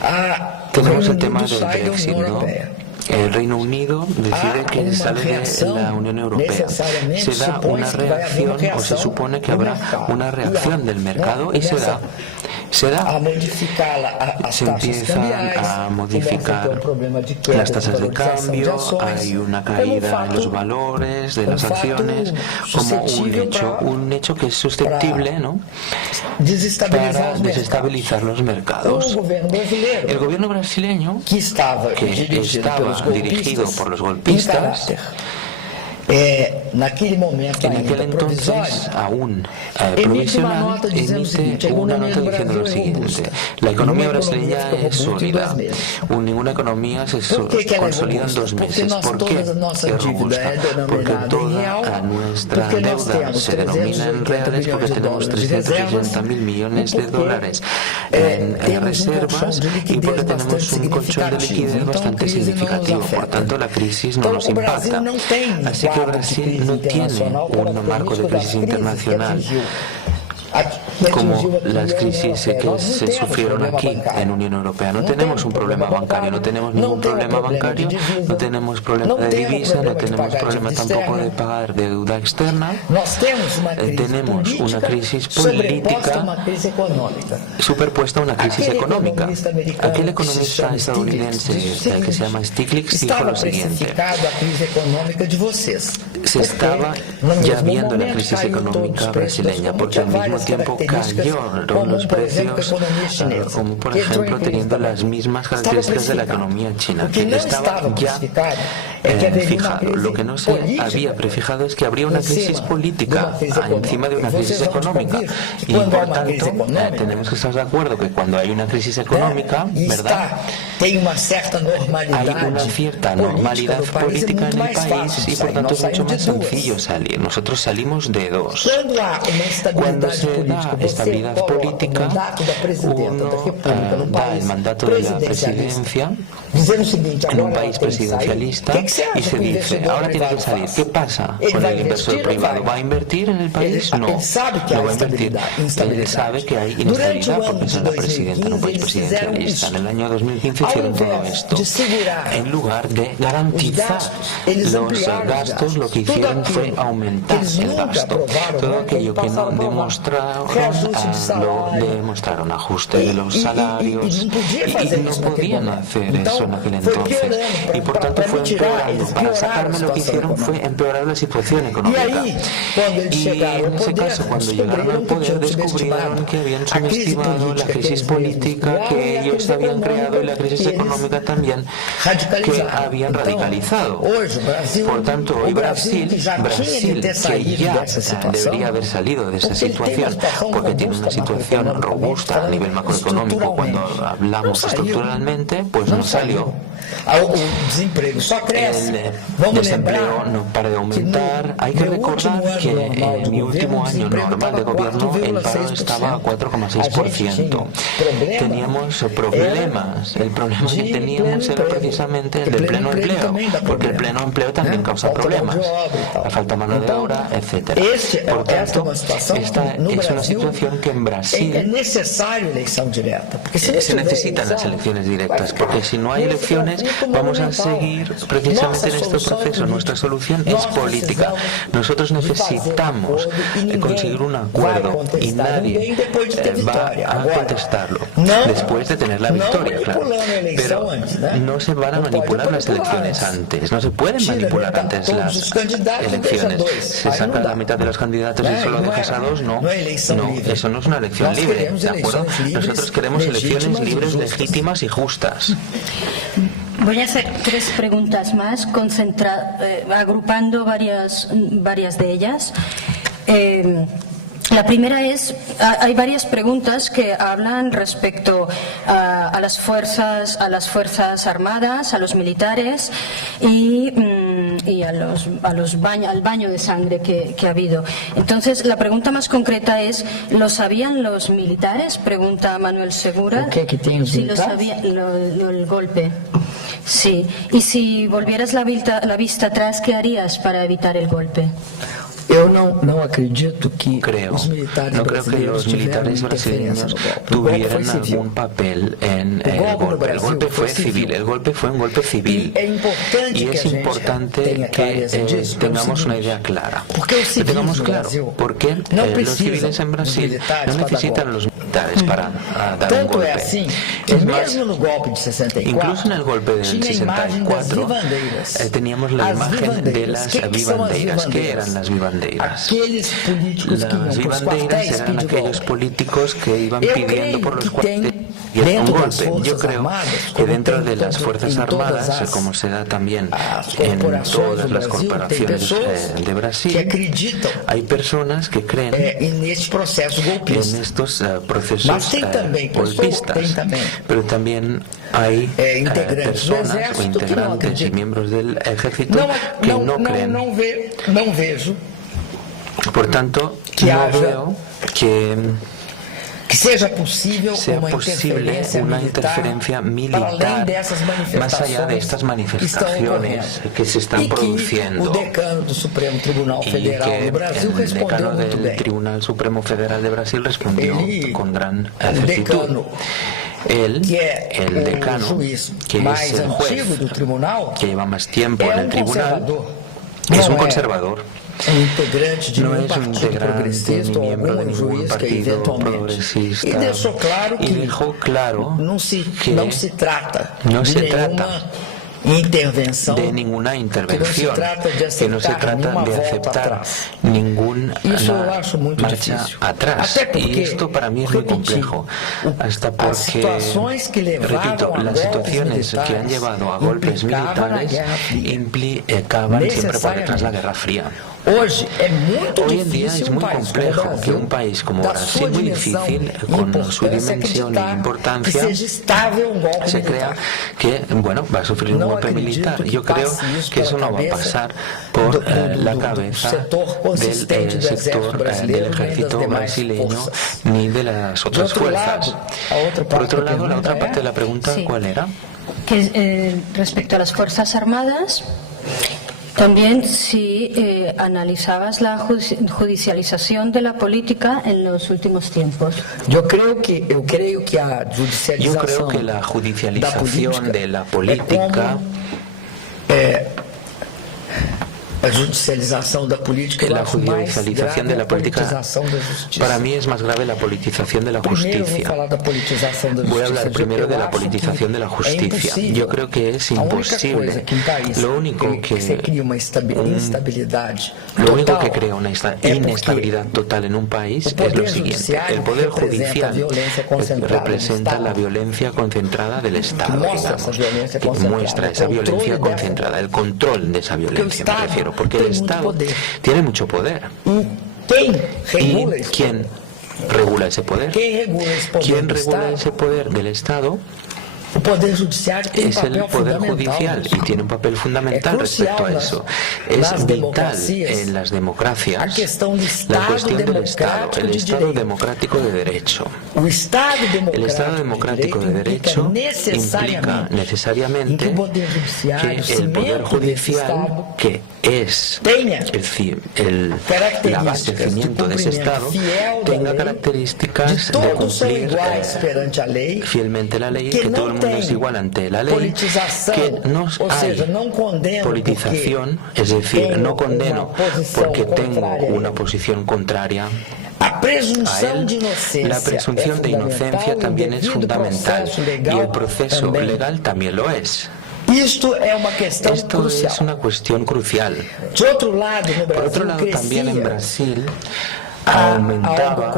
O tenemos Reino el tema Unido del sai da Brexit, União ¿no? Europeia. El Reino Unido decide que una sale de reacción la Unión Europea. necesariamente, Se da supone una que va a haber reacción, una o se reacción supone que del habrá mercado. una reacción del mercado y se da a modificar as se taxas empiezan cambiais, a modificar começa a ter problema de queda las tasas de valorização cambio, ações, hay una como caída en fato- los valores de las fato acciones, como suscetível un hecho que es susceptible, ¿no?, desestabilizar para os mercados. desestabilizar los mercados. O governo brasileiro, El gobierno brasileño, que estava que dirigido pelos estaba dirigido golpistas, por los em golpistas, caráter naquele momento en aquel ainda provisório, entonces aún emite uma provisional, nota dizendo o seguinte: a emite una economia nota do diciendo Brasil lo é siguiente: robusta. la economía Uma economia brasileña fica es robusta em sólida, 2 meses. ninguna economía se Por que que ela é consolida en robusta? 2 Porque meses. nós, ¿Por qué toda a nossa es dívida robusta? é Porque denominada em toda real, a nuestra porque nós deuda temos se denomina en 380 reales, porque bilhões de tenemos dólares de reservas, 380.000 millones e de porque, dólares en temos reservas, colchão de y liquidez porque tenemos bastante un colchón de significativo. liquidez Então, a bastante crise não nos significativo. Por afeta. tanto, la crisis no Então, nos o Brasil impacta. não tem Así que quadro de Brasil crise no tiene internacional un marco de crisis internacional como las crisis que se sufrieron aquí en Unión Europea. No tenemos un problema bancario, no tenemos ningún problema bancario, no tenemos problema de divisa, no tenemos problema tampoco de pagar deuda externa. Tenemos una crisis política superpuesta a una crisis económica. Aquel economista estadounidense que se llama Stiglitz dijo lo siguiente: se estaba ya viendo la crisis económica brasileña, porque al mismo tiempo cayeron los precios, como por ejemplo teniendo las mismas características de la economía china, que estaba ya fijado. Lo que no se había prefijado es que habría una crisis política encima de una crisis económica, y por tanto tenemos que estar de acuerdo que cuando hay una crisis económica, ¿verdad?, hay una cierta normalidad política en el país, y por tanto es mucho más sencillo salir. Nosotros salimos de dos. Cuando se da estabilidad política, uno da el mandato de la presidencia en un país presidencialista y se dice: ahora tiene que salir. ¿Qué pasa con el inversor privado? ¿Va a invertir en el país? No, no va a invertir. Él sabe que hay inestabilidad porque es la presidenta en un país presidencialista. En el año 2015 hicieron todo esto. En lugar de garantizar los gastos, lo que hicieron fue aumentar el gasto. Todo aquello que no demostraron, lo demostraron: ajuste de los salarios, y no podían hacer eso en aquel entonces, y por tanto fue empeorando. Para sacarme, lo que hicieron fue empeorar la situación económica, y en ese caso, cuando llegaron al poder, descubrieron que habían subestimado la crisis política que ellos habían creado y la crisis económica también que habían radicalizado. Por tanto, hoy Brasil, que ya debería haber salido de esa situación, porque tiene una situación robusta a nivel macroeconómico cuando hablamos estructuralmente, pues no salió. El desempleo no para de aumentar. Hay que recordar que en mi último año normal de gobierno el paro estaba a 4,6%. Teníamos problemas. El problema que teníamos era precisamente el del pleno empleo, porque el pleno empleo también causa problemas, la falta de mano de obra, etc. Por tanto, esta es una situación que en Brasil se necesitan las elecciones directas, porque si no hay hay elecciones, vamos a seguir precisamente en este proceso. Nuestra solución es política. Nosotros necesitamos conseguir un acuerdo y nadie va a contestarlo después de tener la victoria, claro. Pero no se van a manipular las elecciones antes, no se pueden manipular antes las elecciones. Se saca la mitad de los candidatos y solo dejas a dos, no, eso no es una elección libre, ¿de acuerdo? Nosotros queremos elecciones libres, legítimas y justas. Voy a hacer 3 preguntas más, agrupando varias de ellas. La primera es, hay varias preguntas que hablan respecto a las fuerzas armadas, a los militares y al baño de sangre que ha habido. Entonces, la pregunta más concreta es, ¿lo sabían los militares? Pregunta Manuel Segura. Sí, lo sabían, el golpe. Sí. Y si volvieras la vista atrás, ¿qué harías para evitar el golpe? Eu não acredito que os militares no creo que los militares brasileños tuvieran algún papel en el golpe. El golpe fue civil, el golpe fue un golpe civil. Y es importante que tengamos una idea clara. Que tengamos claro por qué los civiles en Brasil no necesitan a los militares para dar un golpe. Es más, incluso en el golpe del 64 teníamos la imagen de las vivandeiras. ¿Qué eran las vivandeiras? Las vivandeiras eran aquellos políticos que iban pidiendo por los cuarteles un golpe. Yo creo que dentro de las Fuerzas Armadas, como se da también en todas las corporaciones de Brasil, hay personas que creen en estos procesos golpistas, pero también hay personas o integrantes y miembros del ejército que no creen. Por tanto, no veo que sea posible una interferencia militar más allá de estas manifestaciones que se están produciendo y que el decano del Tribunal Supremo Federal de Brasil respondió con gran certitud. Él, el decano, que es el juez que lleva más tiempo en el tribunal, es un conservador. No es un integrante ni miembro de ningún partido progresista y dejó claro que no se trata de ninguna intervención, que no se trata de aceptar ninguna marcha atrás. Y esto para mí es muy complejo, hasta porque, repito, las situaciones que han llevado a golpes militares acaban siempre por detrás la Guerra Fría. Hoy en día es muy complejo que un país como Brasil, muy difícil, con su dimensión e importancia, se crea que, va a sufrir un golpe militar. Yo creo que eso no va a pasar por la cabeza del sector del ejército brasileño ni de las otras fuerzas. Por otro lado, la otra parte de la pregunta, ¿cuál era? Que respecto a las Fuerzas Armadas, también si analizabas la judicialización de la política en los últimos tiempos. Yo creo que la judicialización de la política la judicialización de la política, para mí es más grave la politización de la justicia. Voy a hablar primero de la politización de la justicia. Yo creo que es imposible. Lo único que crea una inestabilidad total en un país es lo siguiente: el poder judicial representa la violencia concentrada del Estado, digamos, que muestra esa violencia concentrada, el control de esa violencia, me refiero, porque el Estado tiene mucho poder. ¿Y quién regula ese poder? ¿Quién regula ese poder del Estado? Es el Poder Judicial y tiene un papel fundamental respecto a eso. Es vital en las democracias la cuestión del Estado, el Estado democrático de derecho. El Estado democrático de derecho implica necesariamente que el Poder Judicial, que es la base de cimiento de ese Estado, tenga características de cumplir fielmente la ley, que todo el mundo mundo es igual ante la ley, que no hay politización, es decir, no condeno porque tengo una posición contraria a él. La presunción de inocencia también es fundamental y el proceso legal también lo es. Esto es una cuestión crucial. Por otro lado, también en Brasil aumentaba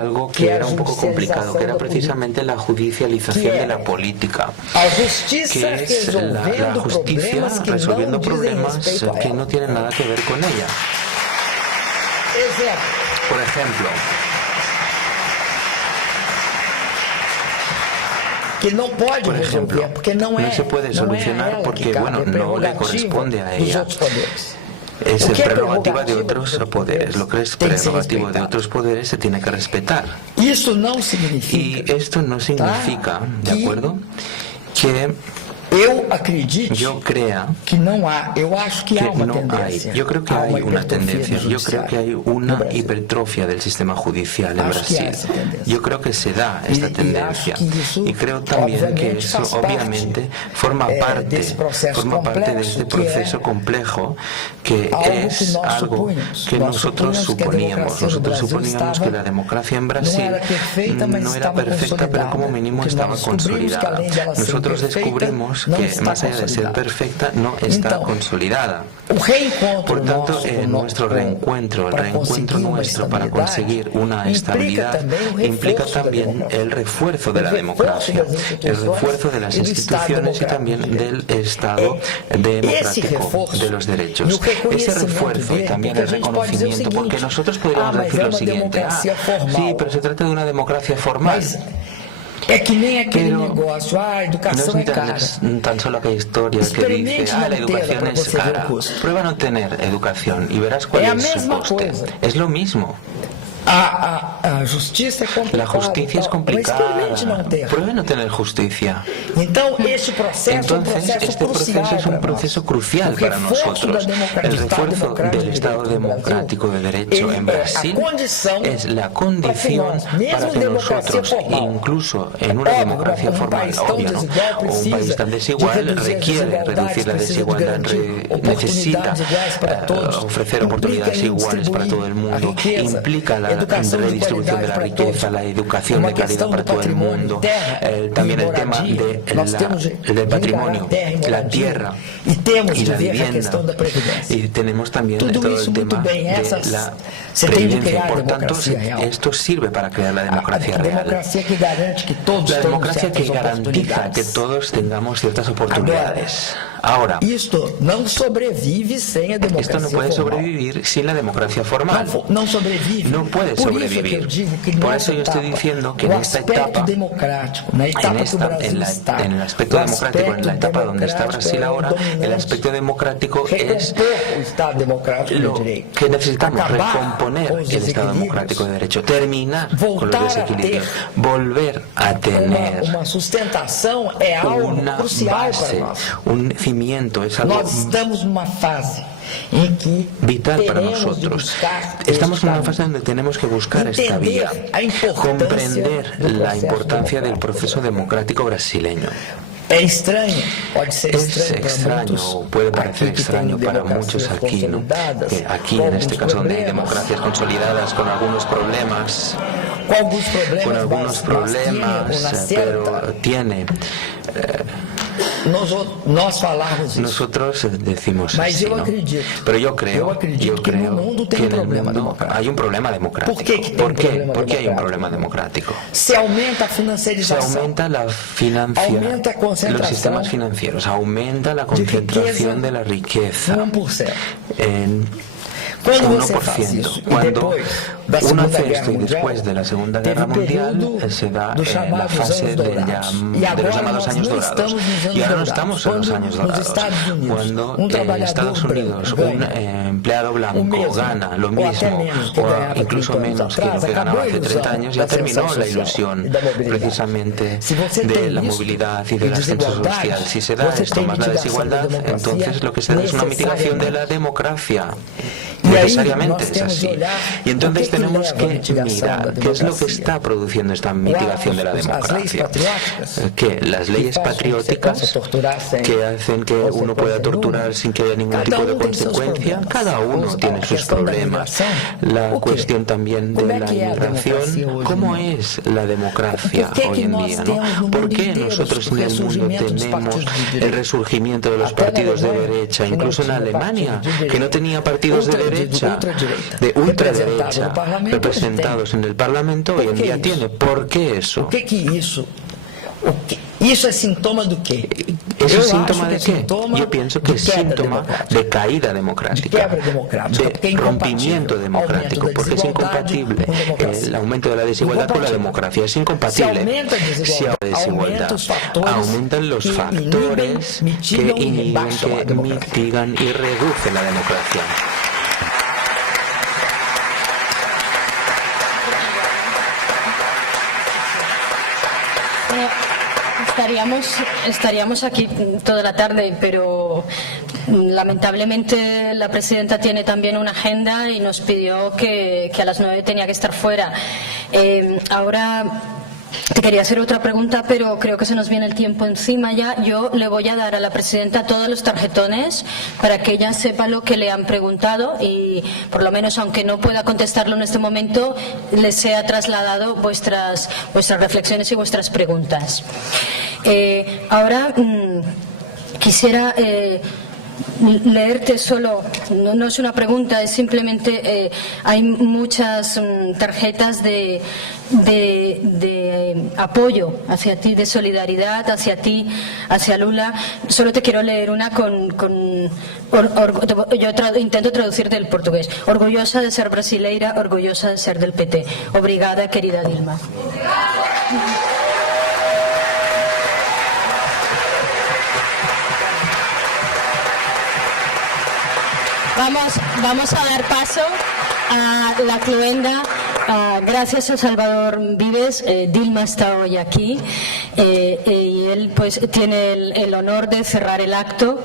algo que era un poco complicado, que era precisamente la judicialización de la política, que es la justicia resolviendo problemas que no tienen nada que ver con ella. Por ejemplo, no se puede solucionar porque, bueno, no le corresponde a ella. Es prerrogativa de otros poderes. Lo que es prerrogativo de otros poderes se tiene que respetar. Y esto no significa, ¿de acuerdo?, que yo crea que no hay. Yo creo que hay una tendencia. Yo creo que hay una hipertrofia del sistema judicial en Brasil. Yo creo que se da esta tendencia. Y creo también que eso obviamente forma parte de este proceso complejo, que es algo que nosotros suponíamos. Nosotros suponíamos que la democracia en Brasil no era perfecta, pero como mínimo estaba consolidada. Nosotros descubrimos que más allá de ser perfecta, no está consolidada. Por tanto, nuestro reencuentro, el reencuentro nuestro para conseguir una estabilidad, implica también el refuerzo de la democracia, el refuerzo de las instituciones y también del Estado democrático de los derechos. Ese refuerzo y también el reconocimiento, porque nosotros podríamos decir lo siguiente: sí, pero se trata de una democracia formal. Pero no es tan solo aquella historia que dice, la educación es cara. Prueba no tener educación y verás cuál es su coste. Es lo mismo. La justicia es complicada. Pruebe no tener justicia. Entonces, este proceso es un proceso crucial para nosotros. El refuerzo del Estado democrático de derecho en Brasil es la condición para que nosotros, incluso en una democracia formal, obvio, ¿no?, o un país tan desigual, requiere reducir la desigualdad, necesita ofrecer oportunidades iguales para todo el mundo, implica la redistribución de la riqueza, la educación de calidad para todo el mundo, también el tema del patrimonio, la tierra y la vivienda, y tenemos también todo el tema de la previdencia. Por tanto, esto sirve para crear la democracia real, la democracia que garantiza que todos tengamos ciertas oportunidades. Ahora, esto no puede sobrevivir sin la democracia formal. No puede sobrevivir. Por eso yo estoy diciendo que en esta etapa, en el aspecto democrático, en la etapa donde está Brasil ahora, el aspecto democrático es lo que necesitamos: recomponer el Estado democrático de derecho, terminar con los desequilibrios, volver a tener una base, un cimiento. Es algo vital para nosotros. Estamos en una fase donde tenemos que buscar esta vía, comprender la importancia del proceso democrático brasileño. Es extraño, puede parecer extraño para muchos aquí, ¿no?, que aquí, en este caso, donde hay democracias consolidadas con algunos problemas, pero tiene... Nosotros decimos así, ¿no? Pero yo creo que en el mundo hay un problema democrático. ¿Por qué? ¿Por qué hay un problema democrático? Se aumenta la financiación, los sistemas financieros, aumenta la concentración de la riqueza en 1%. Cuando uno hace esto y después de la Segunda Guerra Mundial se da la fase de los llamados años dorados. Y ahora no estamos en los años dorados. Cuando en Estados Unidos un empleado blanco gana lo mismo o incluso menos que lo que ganaba hace 30 años, ya terminó la ilusión precisamente de la movilidad y del ascenso social. Si se da esto más la desigualdad, entonces lo que se da es una mitigación de la democracia. necesariamente es así. Y entonces tenemos que mirar qué es lo que está produciendo esta mitigación de la democracia. Que las leyes patrióticas que hacen que uno pueda torturar sin que haya ningún tipo de consecuencia, cada uno tiene sus problemas. La cuestión también de la inmigración, ¿cómo es la democracia hoy en día? ¿No? ¿Por qué nosotros en el mundo tenemos el resurgimiento de los partidos de derecha, incluso en Alemania, que no tenía partidos de derecha, de ultraderecha, representados en el Parlamento, hoy en día tiene? ¿Por qué eso? ¿Eso es síntoma de qué? ¿Eso es síntoma de qué? Yo pienso que es síntoma de caída democrática, de rompimiento democrático, porque es incompatible el aumento de la desigualdad con la democracia. Es incompatible. Si hay desigualdad, aumentan los factores que inhiben, que mitigan y reducen la democracia. Estaríamos aquí toda la tarde, pero lamentablemente la presidenta tiene también una agenda y nos pidió que a las 9 tenía que estar fuera. Ahora te quería hacer otra pregunta, pero creo que se nos viene el tiempo encima ya. Yo le voy a dar a la presidenta todos los tarjetones para que ella sepa lo que le han preguntado y, por lo menos, aunque no pueda contestarlo en este momento, le sea trasladado vuestras reflexiones y vuestras preguntas. Ahora quisiera leerte solo, no es una pregunta, es simplemente hay muchas tarjetas de apoyo hacia ti, de solidaridad hacia ti, hacia Lula. Solo te quiero leer una yo intento traducir del portugués. Orgullosa de ser brasileira, orgullosa de ser del PT. Obrigada, querida Dilma. Vamos a dar paso a la cluenda. Gracias a Salvador Vives, Dilma está hoy aquí y él pues tiene el honor de cerrar el acto.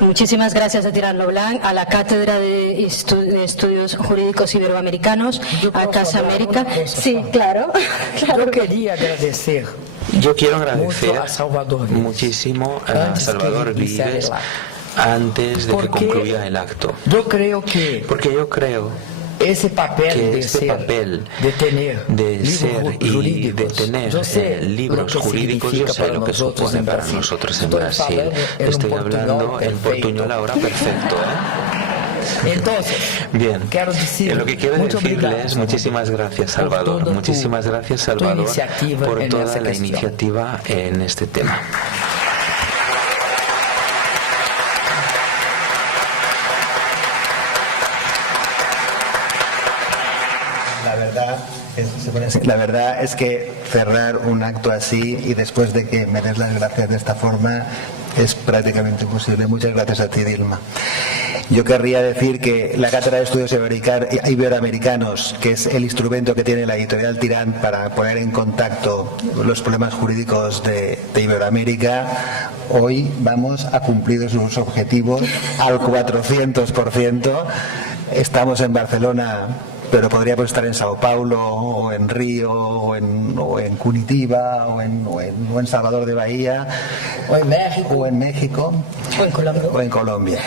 Muchísimas gracias a Tirán Leblanc, a la Cátedra de Estudios Jurídicos Iberoamericanos, a Casa América. Sí, claro. Yo quería agradecer. Yo quiero agradecer muchísimo a Salvador Vives antes de que concluya el acto. Porque yo creo ese papel que de tener libros jurídicos, yo sé lo que supone para nosotros en Brasil. Estoy hablando en portuñol ahora, perfecto, Entonces, bien, lo que quiero decirle es muchísimas gracias, Salvador. Muchísimas gracias, Salvador, por toda la iniciativa en este tema. La verdad es que cerrar un acto así y después de que me des las gracias de esta forma es prácticamente imposible. Muchas gracias a ti, Dilma. Yo querría decir que la Cátedra de Estudios Iberoamericanos, que es el instrumento que tiene la editorial Tirán para poner en contacto los problemas jurídicos de Iberoamérica, hoy vamos a cumplir sus objetivos al 400%. Estamos en Barcelona, pero podríamos estar en Sao Paulo, o en Río, o en Curitiba, o en Salvador de Bahía, o en México, o en Colombia.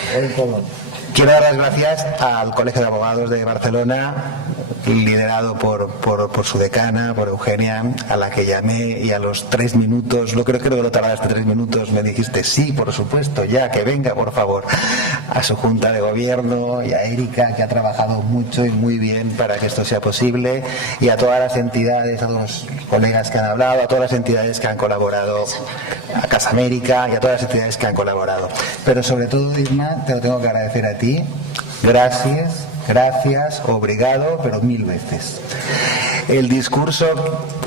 Quiero dar las gracias al Colegio de Abogados de Barcelona, liderado por su decana, por Eugenia, a la que llamé y a los 3 minutos, creo que lo tardaste 3 minutos, me dijiste sí, por supuesto, ya, que venga, por favor. A su Junta de Gobierno y a Erika, que ha trabajado mucho y muy bien para que esto sea posible, y a todas las entidades, a los colegas que han hablado, a todas las entidades que han colaborado, a Casa América y a todas las entidades que han colaborado. Pero sobre todo, Dilma, te lo tengo que agradecer a ti. Gracias, obrigado, pero 1000 veces. El discurso,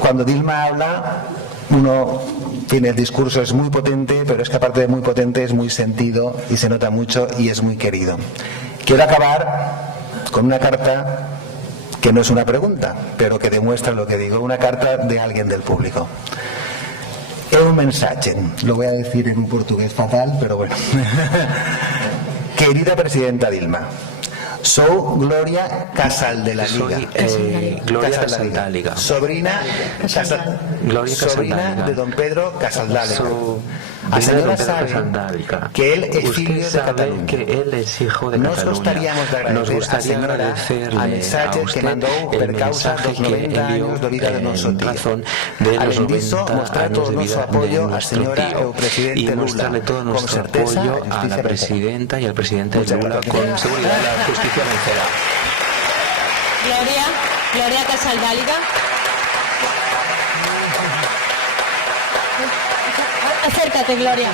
cuando Dilma habla, uno tiene el discurso, es muy potente, pero es que aparte de muy potente es muy sentido y se nota mucho y es muy querido. Quiero acabar con una carta que no es una pregunta, pero que demuestra lo que digo, una carta de alguien del público. Es un mensaje, lo voy a decir en un portugués fatal, pero bueno. Querida presidenta Dilma, Sou Gloria Casaldeliga. Gloria Casaldeliga. Sobrina de don Pedro Casaldeliga. A señora sabe que él es hijo de Cataluña. Nos gustaría agradecerle a usted el mensaje que envió en razón de los 90 años de vida de nuestro tío y mostrarle todo nuestro apoyo a la presidenta y al presidente Lula. Con seguridad la justicia vencerá. Gloria Casaldeliga. Acércate, Gloria.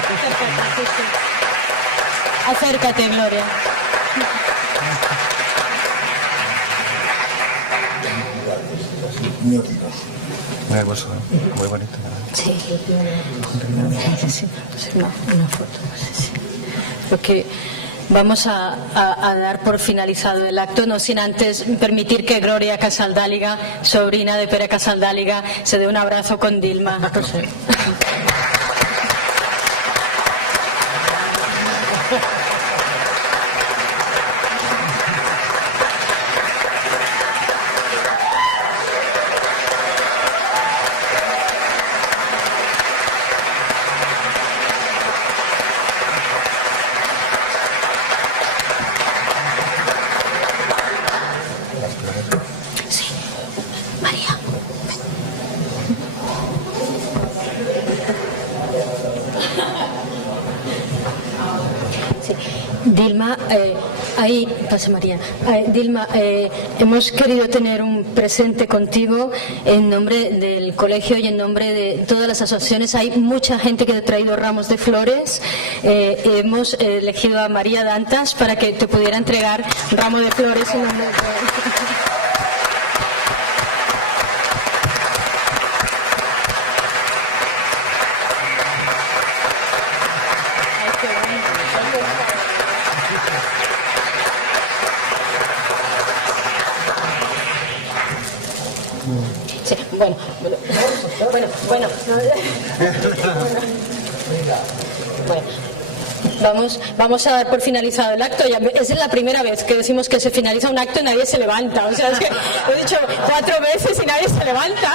Acércate, Gloria. Muy bonito. Sí. Una foto. Sí. Porque vamos a dar por finalizado el acto, no sin antes permitir que Gloria Casaldeliga, sobrina de Pere Casaldeliga, se dé un abrazo con Dilma. Sí, María. Sí. Dilma, ahí pasa María. Dilma, hemos querido tener un presente contigo en nombre del colegio y en nombre de todas las asociaciones. Hay mucha gente que ha traído ramos de flores. Hemos elegido a María Dantas para que te pudiera entregar un ramo de flores en nombre de Sí, bueno. Vamos a dar por finalizado el acto. Es la primera vez que decimos que se finaliza un acto y nadie se levanta. O sea, es que lo he dicho 4 veces y nadie se levanta.